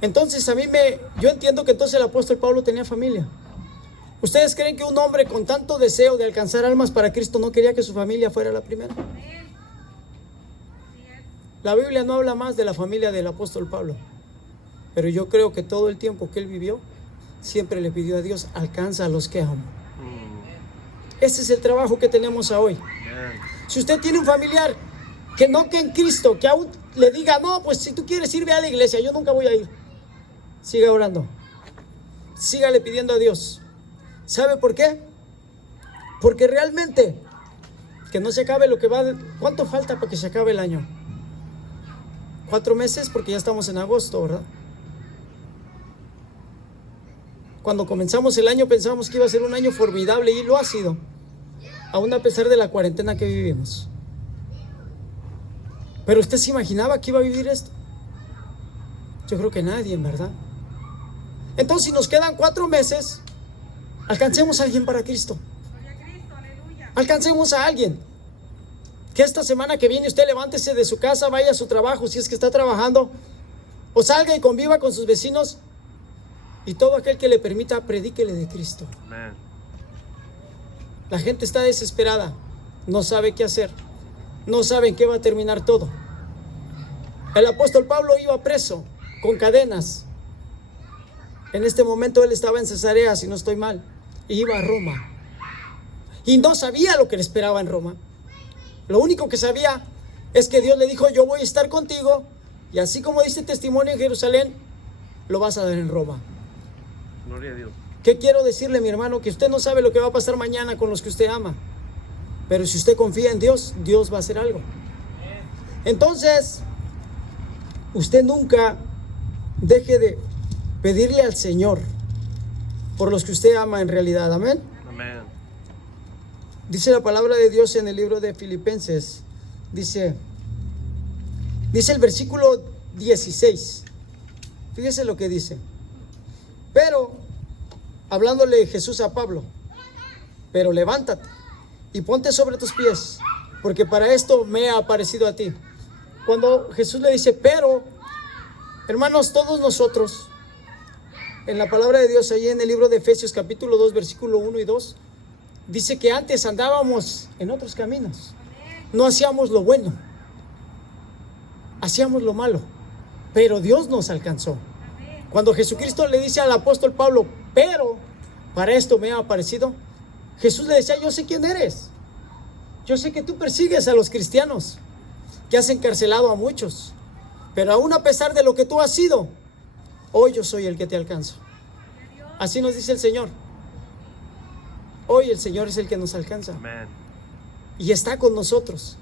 Entonces yo entiendo que entonces el apóstol Pablo tenía familia. ¿Ustedes creen que un hombre con tanto deseo de alcanzar almas para Cristo no quería que su familia fuera la primera? La Biblia no habla más de la familia del apóstol Pablo, pero yo creo que todo el tiempo que él vivió, siempre le pidió a Dios: alcanza a los que amo. Ese es el trabajo que tenemos hoy. Si usted tiene un familiar que no cree en Cristo, que aún le diga: no, pues si tú quieres ir, ve a la iglesia, yo nunca voy a ir. Siga orando. Sígale pidiendo a Dios. ¿Sabe por qué? Porque realmente, que no se acabe lo que va de... ¿Cuánto falta para que se acabe el año? 4 meses, porque ya estamos en agosto, ¿verdad? Cuando comenzamos el año pensábamos que iba a ser un año formidable y lo ha sido, aún a pesar de la cuarentena que vivimos. ¿Pero usted se imaginaba que iba a vivir esto? Yo creo que nadie, en verdad. Entonces, si nos quedan 4 meses, alcancemos a alguien para Cristo. Alcancemos a alguien. Que esta semana que viene usted levántese de su casa, vaya a su trabajo, si es que está trabajando, o salga y conviva con sus vecinos, y todo aquel que le permita, predíquele de Cristo. Amén. La gente está desesperada, no sabe qué hacer, no sabe en qué va a terminar todo. El apóstol Pablo iba preso, con cadenas. En este momento él estaba en Cesarea, si no estoy mal, y iba a Roma. Y no sabía lo que le esperaba en Roma. Lo único que sabía es que Dios le dijo: yo voy a estar contigo, y así como dice testimonio en Jerusalén, lo vas a dar en Roma. Gloria a Dios. ¿Qué quiero decirle, mi hermano? Que usted no sabe lo que va a pasar mañana con los que usted ama, pero si usted confía en Dios, Dios va a hacer algo. Entonces, usted nunca deje de pedirle al Señor por los que usted ama en realidad. Amén. Amén. Dice la palabra de Dios en el libro de Filipenses, dice el versículo 16. Fíjese lo que dice. Pero, hablándole Jesús a Pablo: pero levántate y ponte sobre tus pies, porque para esto me ha aparecido a ti. Cuando Jesús le dice pero, hermanos, todos nosotros, en la palabra de Dios, ahí en el libro de Efesios capítulo 2, versículo 1 y 2, dice que antes andábamos en otros caminos. No hacíamos lo bueno, hacíamos lo malo, pero Dios nos alcanzó. Cuando Jesucristo le dice al apóstol Pablo: pero para esto me ha aparecido, Jesús le decía: yo sé quién eres. Yo sé que tú persigues a los cristianos, que has encarcelado a muchos, pero aún a pesar de lo que tú has sido, hoy yo soy el que te alcanzo. Así nos dice el Señor. Hoy el Señor es el que nos alcanza. Amén. Y está con nosotros.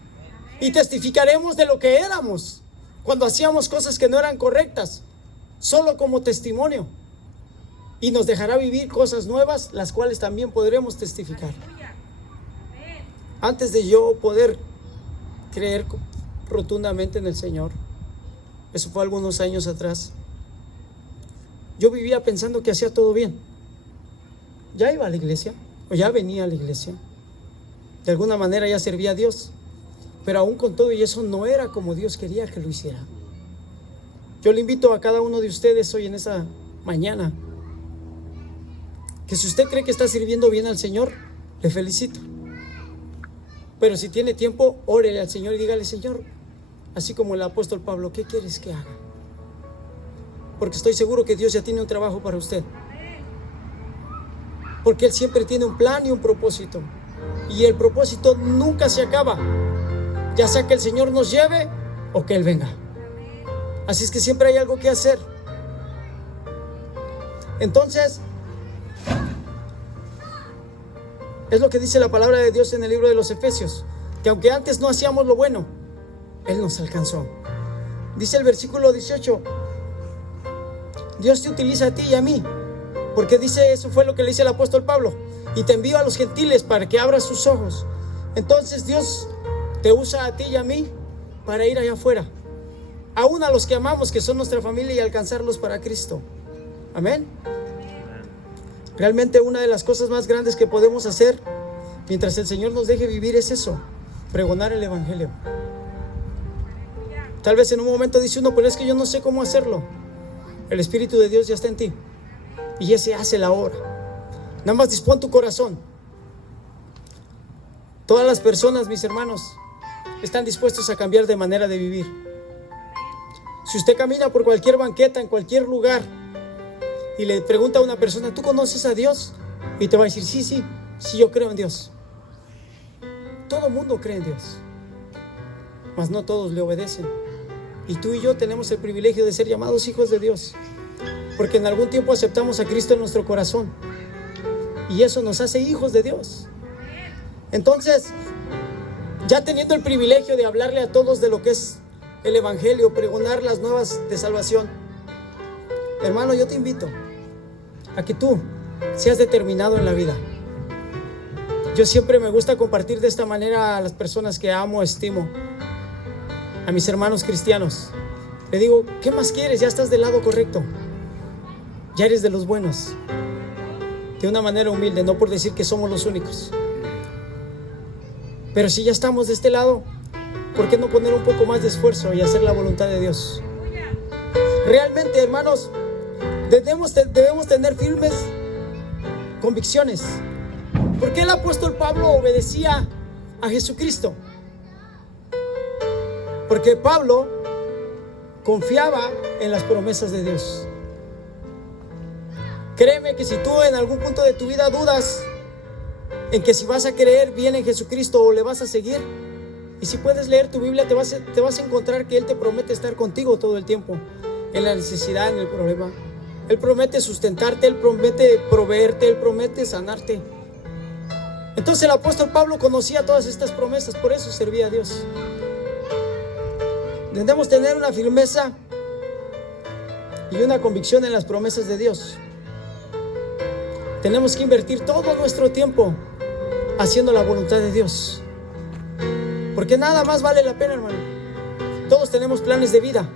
Y testificaremos de lo que éramos cuando hacíamos cosas que no eran correctas, solo como testimonio. Y nos dejará vivir cosas nuevas, las cuales también podremos testificar. Antes de yo poder creer rotundamente en el Señor, eso fue algunos años atrás, yo vivía pensando que hacía todo bien. Ya iba a la iglesia, o ya venía a la iglesia, de alguna manera ya servía a Dios, pero aún con todo y eso no era como Dios quería que lo hiciera. Yo le invito a cada uno de ustedes hoy en esa mañana, que si usted cree que está sirviendo bien al Señor, le felicito. Pero si tiene tiempo, órele al Señor y dígale: Señor, así como el apóstol Pablo, ¿qué quieres que haga? Porque estoy seguro que Dios ya tiene un trabajo para usted. Porque Él siempre tiene un plan y un propósito. Y el propósito nunca se acaba, ya sea que el Señor nos lleve o que Él venga. Así es que siempre hay algo que hacer. Entonces, es lo que dice la palabra de Dios en el libro de los Efesios, que aunque antes no hacíamos lo bueno, Él nos alcanzó. Dice el versículo 18: Dios te utiliza a ti y a mí, porque dice, eso fue lo que le dice el apóstol Pablo: y te envío a los gentiles para que abras sus ojos, Entonces Dios te usa a ti y a mí para ir allá afuera, aún a los que amamos, que son nuestra familia, y alcanzarlos para Cristo. Amén. Realmente una de las cosas más grandes que podemos hacer mientras el Señor nos deje vivir es eso, pregonar el Evangelio. Tal vez en un momento dice uno, pero es que yo no sé cómo hacerlo. El Espíritu de Dios ya está en ti y ese hace la obra. Nada más dispón tu corazón. Todas las personas, mis hermanos, están dispuestos a cambiar de manera de vivir. Si usted camina por cualquier banqueta, en cualquier lugar, y le pregunta a una persona, ¿tú conoces a Dios? Y te va a decir, sí, yo creo en Dios. Todo el mundo cree en Dios, mas no todos le obedecen. Y tú y yo tenemos el privilegio de ser llamados hijos de Dios, porque en algún tiempo aceptamos a Cristo en nuestro corazón, y eso nos hace hijos de Dios. Entonces, ya teniendo el privilegio de hablarle a todos de lo que es el Evangelio, pregonar las nuevas de salvación, hermano, yo te invito a que tú seas determinado en la vida. Yo siempre me gusta compartir de esta manera a las personas que amo, estimo, a mis hermanos cristianos. Le digo, ¿qué más quieres? Ya estás del lado correcto, ya eres de los buenos. De una manera humilde, no por decir que somos los únicos, pero si ya estamos de este lado, ¿por qué no poner un poco más de esfuerzo y hacer la voluntad de Dios? Realmente, hermanos, debemos tener firmes convicciones. ¿Por qué el apóstol Pablo obedecía a Jesucristo? Porque Pablo confiaba en las promesas de Dios. Créeme que si tú en algún punto de tu vida dudas en que si vas a creer bien en Jesucristo o le vas a seguir, y si puedes leer tu Biblia, te vas a encontrar que Él te promete estar contigo todo el tiempo, en la necesidad, en el problema. Él promete sustentarte, Él promete proveerte, Él promete sanarte. Entonces el apóstol Pablo conocía todas estas promesas, por eso servía a Dios. Debemos tener una firmeza y una convicción en las promesas de Dios. Tenemos que invertir todo nuestro tiempo haciendo la voluntad de Dios, porque nada más vale la pena, hermano. Todos tenemos planes de vida,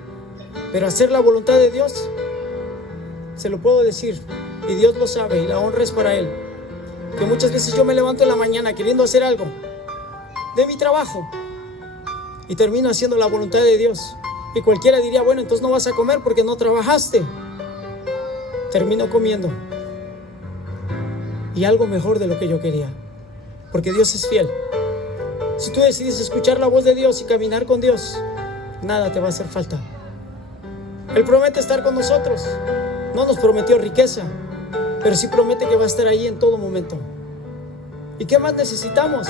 pero hacer la voluntad de Dios, se lo puedo decir, y Dios lo sabe, y la honra es para Él, que muchas veces yo me levanto en la mañana queriendo hacer algo de mi trabajo y termino haciendo la voluntad de Dios, y cualquiera diría, bueno, entonces no vas a comer porque no trabajaste. Termino comiendo, y algo mejor de lo que yo quería, porque Dios es fiel. Si tú decides escuchar la voz de Dios y caminar con Dios, nada te va a hacer falta. Él promete estar con nosotros. No nos prometió riqueza, pero sí promete que va a estar ahí en todo momento. ¿Y qué más necesitamos?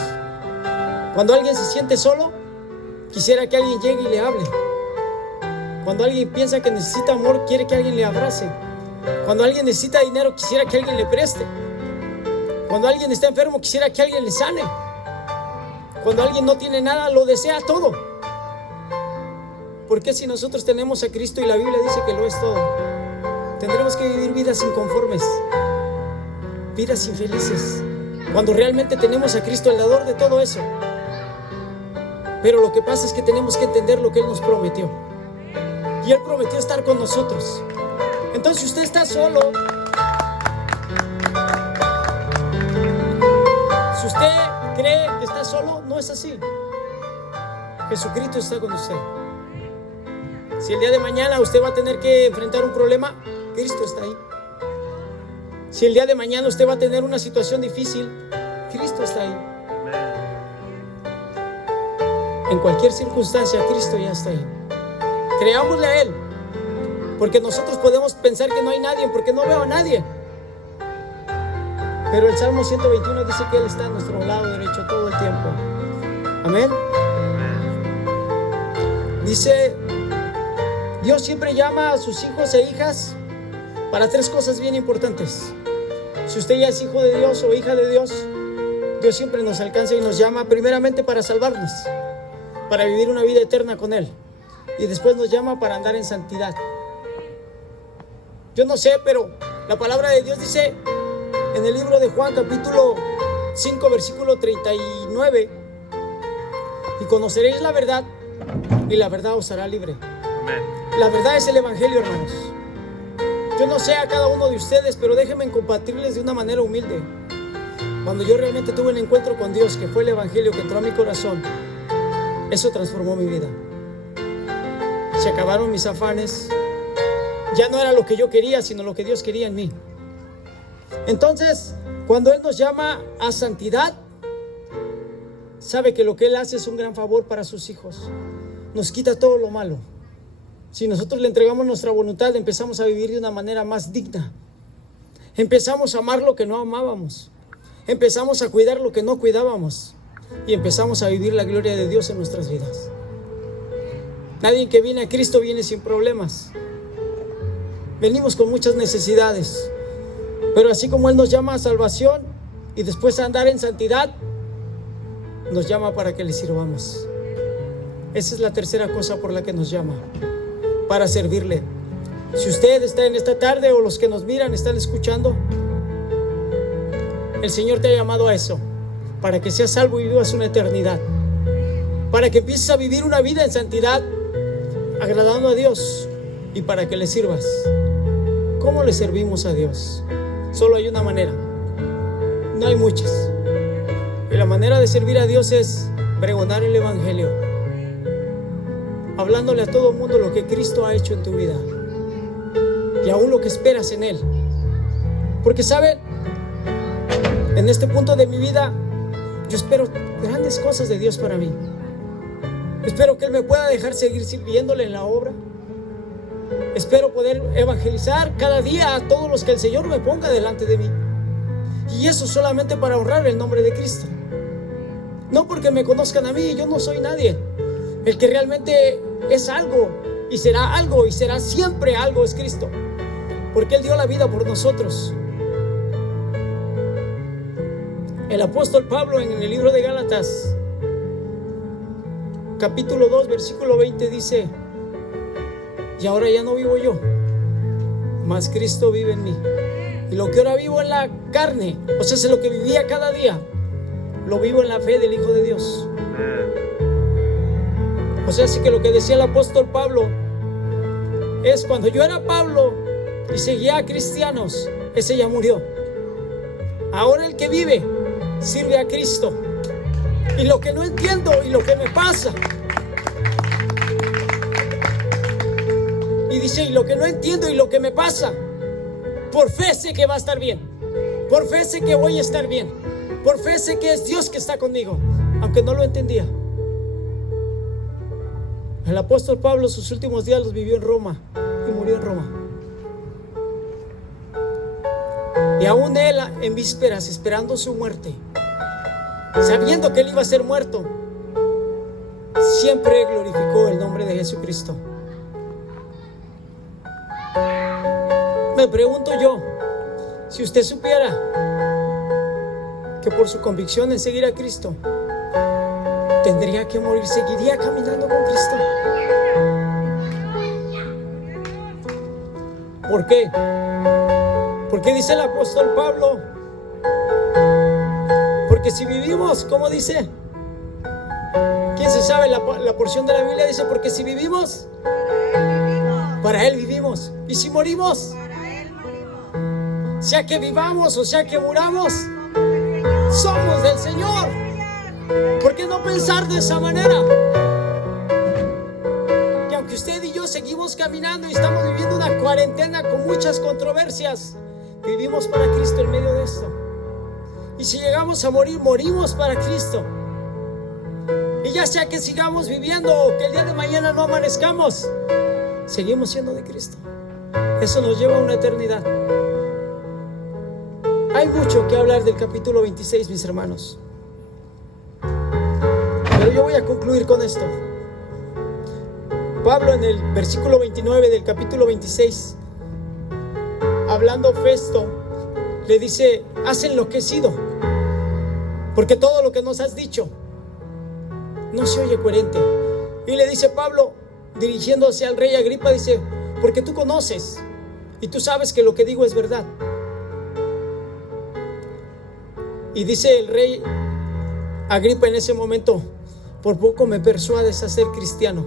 Cuando alguien se siente solo, quisiera que alguien llegue y le hable. Cuando alguien piensa que necesita amor, quiere que alguien le abrace. Cuando alguien necesita dinero, quisiera que alguien le preste. Cuando alguien está enfermo, quisiera que alguien le sane. Cuando alguien no tiene nada, lo desea todo. ¿Por qué si nosotros tenemos a Cristo y la Biblia dice que lo es todo? Tendremos que vivir vidas inconformes, vidas infelices, cuando realmente tenemos a Cristo, el dador de todo eso. Pero lo que pasa es que tenemos que entender lo que Él nos prometió. Y Él prometió estar con nosotros. Entonces, si usted está solo, si usted cree que está solo, no es así. Jesucristo está con usted. Si el día de mañana usted va a tener que enfrentar un problema, Cristo está ahí. Si el día de mañana usted va a tener una situación difícil, Cristo está ahí. En cualquier circunstancia, Cristo ya está ahí. Creámosle a Él, porque nosotros podemos pensar que no hay nadie, porque no veo a nadie. Pero el Salmo 121 dice que Él está a nuestro lado derecho todo el tiempo. Amén. Dice, Dios siempre llama a sus hijos e hijas para 3 cosas bien importantes. Si usted ya es hijo de Dios o hija de Dios, Dios siempre nos alcanza y nos llama primeramente para salvarnos, para vivir una vida eterna con Él, y después nos llama para andar en santidad. Yo no sé, pero la palabra de Dios dice en el libro de Juan, capítulo 5, versículo 39, y conoceréis la verdad, y la verdad os hará libre. Amén. La verdad es el Evangelio, hermanos. Yo no sé a cada uno de ustedes, pero déjenme compartirles de una manera humilde. Cuando yo realmente tuve el encuentro con Dios, que fue el Evangelio que entró a mi corazón, eso transformó mi vida. Se acabaron mis afanes. Ya no era lo que yo quería, sino lo que Dios quería en mí. Entonces, cuando Él nos llama a santidad, sabe que lo que Él hace es un gran favor para sus hijos. Nos quita todo lo malo. Si nosotros le entregamos nuestra voluntad, empezamos a vivir de una manera más digna. Empezamos a amar lo que no amábamos. Empezamos a cuidar lo que no cuidábamos. Y empezamos a vivir la gloria de Dios en nuestras vidas. Nadie que viene a Cristo viene sin problemas. Venimos con muchas necesidades. Pero así como Él nos llama a salvación y después a andar en santidad, nos llama para que le sirvamos. Esa es la tercera cosa por la que nos llama, para servirle. Si usted está en esta tarde o los que nos miran están escuchando, el Señor te ha llamado a eso, para que seas salvo y vivas una eternidad, para que empieces a vivir una vida en santidad, agradando a Dios, y para que le sirvas. ¿Cómo le servimos a Dios? Solo hay una manera, no hay muchas. Y la manera de servir a Dios es pregonar el Evangelio, hablándole a todo el mundo lo que Cristo ha hecho en tu vida y aún lo que esperas en Él. Porque saben, en este punto de mi vida yo espero grandes cosas de Dios para mí. Espero que Él me pueda dejar seguir sirviéndole en la obra. Espero poder evangelizar cada día a todos los que el Señor me ponga delante de mí. Y eso solamente para honrar el nombre de Cristo. No porque me conozcan a mí, yo no soy nadie. El que realmente es algo y será siempre algo es Cristo. Porque Él dio la vida por nosotros. El apóstol Pablo en el libro de Gálatas, capítulo 2, versículo 20 dice: y ahora ya no vivo yo, mas Cristo vive en mí. Y lo que ahora vivo en la carne, o sea, es lo que vivía cada día, lo vivo en la fe del Hijo de Dios. O sea, así que lo que decía el apóstol Pablo es: cuando yo era Pablo y seguía a cristianos, ese ya murió. Ahora el que vive sirve a Cristo. Y lo que no entiendo y lo que me pasa, y dice, y lo que no entiendo y lo que me pasa, por fe sé que va a estar bien, por fe sé que voy a estar bien, por fe sé que es Dios que está conmigo, aunque no lo entendía. El apóstol Pablo sus últimos días los vivió en Roma y murió en Roma. Y aún él, en vísperas, esperando su muerte, sabiendo que él iba a ser muerto, siempre glorificó el nombre de Jesucristo. Me pregunto yo, si usted supiera que por su convicción en seguir a Cristo tendría que morir, ¿seguiría caminando con Cristo? ¿Por qué? Porque dice el apóstol Pablo, porque si vivimos, ¿cómo dice? ¿Quién se sabe la porción de la Biblia? Dice, porque si vivimos, para Él vivimos. Y si morimos, sea que vivamos o sea que muramos, somos del Señor. ¿Por qué no pensar de esa manera? Que aunque usted y yo seguimos caminando y estamos viviendo una cuarentena con muchas controversias, vivimos para Cristo en medio de esto. Y si llegamos a morir, morimos para Cristo. Y ya sea que sigamos viviendo o que el día de mañana no amanezcamos, seguimos siendo de Cristo. Eso nos lleva a una eternidad. Hay mucho que hablar del capítulo 26, mis hermanos, pero yo voy a concluir con esto. Pablo en el versículo 29 del capítulo 26, hablando Festo, le dice: has enloquecido, porque todo lo que nos has dicho no se oye coherente. Y le dice Pablo, dirigiéndose al rey Agripa, dice: porque tú conoces y tú sabes que lo que digo es verdad. Y dice el rey Agripa en ese momento: por poco me persuades a ser cristiano.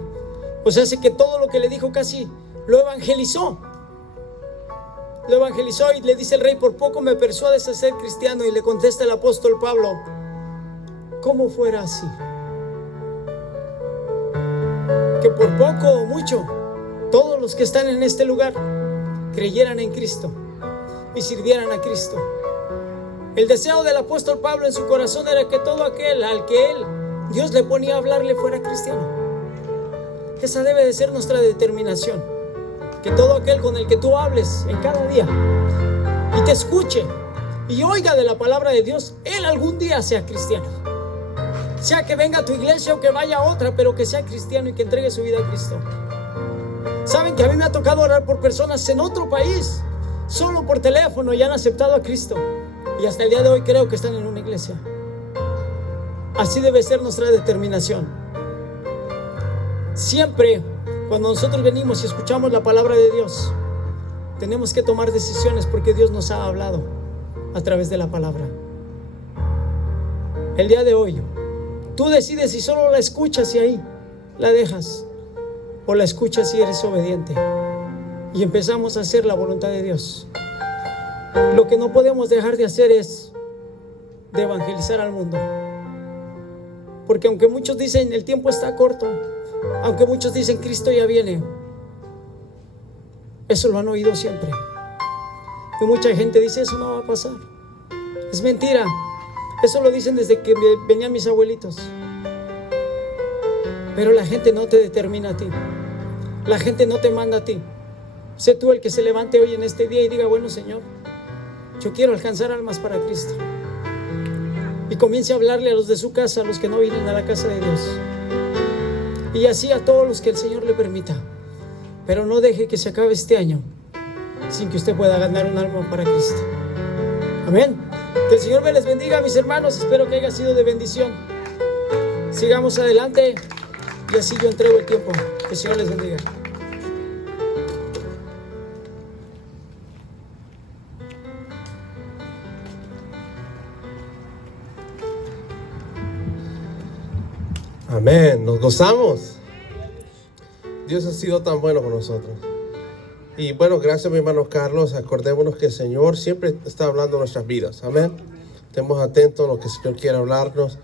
O sea, hace que todo lo que le dijo casi lo evangelizó. Lo evangelizó y le dice el rey, por poco me persuades a ser cristiano. Y le contesta el apóstol Pablo, ¿cómo fuera así? Que por poco o mucho, todos los que están en este lugar creyeran en Cristo y sirvieran a Cristo. El deseo del apóstol Pablo en su corazón era que todo aquel al que Dios le ponía a hablarle fuera cristiano. Esa debe de ser nuestra determinación. Que todo aquel con el que tú hables en cada día y te escuche y oiga de la palabra de Dios, él algún día sea cristiano. Sea que venga a tu iglesia o que vaya a otra, pero que sea cristiano y que entregue su vida a Cristo. Saben que a mí me ha tocado orar por personas en otro país, solo por teléfono, y han aceptado a Cristo. Y hasta el día de hoy creo que están en una iglesia. Así debe ser nuestra determinación. Siempre, cuando nosotros venimos y escuchamos la palabra de Dios, tenemos que tomar decisiones porque Dios nos ha hablado a través de la palabra. El día de hoy, tú decides si solo la escuchas y ahí la dejas, o la escuchas y eres obediente y empezamos a hacer la voluntad de Dios. Lo que no podemos dejar de hacer es de evangelizar al mundo, porque aunque muchos dicen el tiempo está corto, aunque muchos dicen Cristo ya viene, eso lo han oído siempre, y mucha gente dice eso no va a pasar. Es mentira. Eso lo dicen desde que venían mis abuelitos. Pero la gente no te determina a ti. La gente no te manda a ti. Sé tú el que se levante hoy en este día y diga, bueno, Señor, yo quiero alcanzar almas para Cristo. Y comience a hablarle a los de su casa, a los que no vienen a la casa de Dios. Y así a todos los que el Señor le permita. Pero no deje que se acabe este año sin que usted pueda ganar un alma para Cristo. Amén. Que el Señor me les bendiga, mis hermanos. Espero que haya sido de bendición. Sigamos adelante y así yo entrego el tiempo. Que el Señor les bendiga. Amén, nos gozamos. Dios ha sido tan bueno con nosotros. Y bueno, gracias mi hermano Carlos. Acordémonos que el Señor siempre está hablando en nuestras vidas. Amén. Estemos atentos a lo que el Señor quiere hablarnos.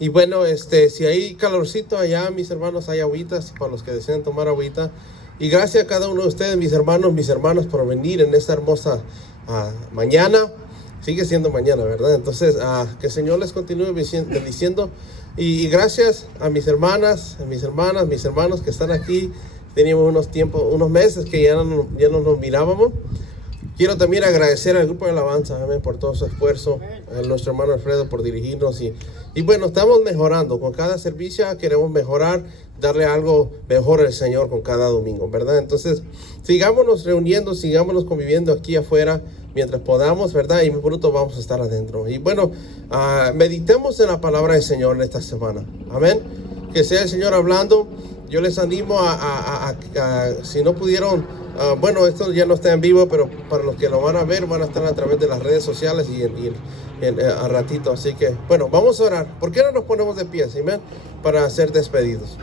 Y bueno, si hay calorcito allá, mis hermanos, hay agüitas para los que desean tomar agüita. Y gracias a cada uno de ustedes, mis hermanos, mis hermanas, por venir en esta hermosa mañana. Sigue siendo mañana, ¿verdad? Entonces, que el Señor les continúe bendiciendo. Y gracias a mis hermanas, a mis hermanas, mis hermanos que están aquí. Teníamos unos meses que ya no nos mirábamos. Quiero también agradecer al grupo de alabanza, amén, por todo su esfuerzo, a nuestro hermano Alfredo por dirigirnos. Y bueno, estamos mejorando. Con cada servicio queremos mejorar, darle algo mejor al Señor con cada domingo, ¿verdad? Entonces, sigámonos reuniendo, sigámonos conviviendo aquí afuera mientras podamos, ¿verdad? Y muy pronto vamos a estar adentro. Y bueno, meditemos en la palabra del Señor en esta semana. Amén. Que sea el Señor hablando. Yo les animo si no pudieron, bueno, esto ya no está en vivo, pero para los que lo van a ver, van a estar a través de las redes sociales y a ratito. Así que, bueno, vamos a orar. ¿Por qué no nos ponemos de pie, amén? Para ser despedidos.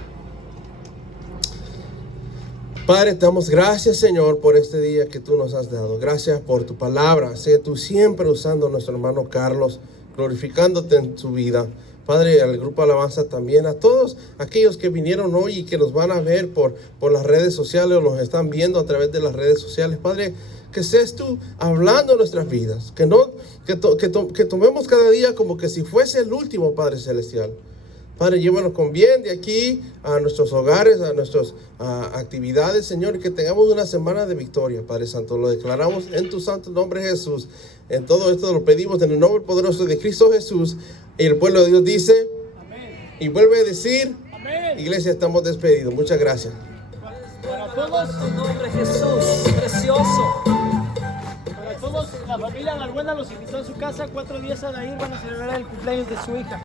Padre, te damos gracias, Señor, por este día que tú nos has dado. Gracias por tu palabra. Sé tú siempre usando a nuestro hermano Carlos, glorificándote en su vida. Padre, al grupo Alabanza también, a todos aquellos que vinieron hoy y que nos van a ver por las redes sociales o nos están viendo a través de las redes sociales. Padre, que seas tú hablando en nuestras vidas, que tomemos cada día como que si fuese el último, Padre Celestial. Padre, llévanos con bien de aquí a nuestros hogares, a nuestras actividades, Señor, y que tengamos una semana de victoria, Padre Santo. Lo declaramos en tu santo nombre, Jesús. En todo esto lo pedimos en el nombre poderoso de Cristo Jesús. Y el pueblo de Dios dice, amén. Y vuelve a decir, amén. Iglesia, estamos despedidos. Muchas gracias. Para todos, en nombre de Jesús, precioso. Para todos, la familia Balbuena los invitó a su casa. 4 días a ir, van a celebrar el cumpleaños de su hija.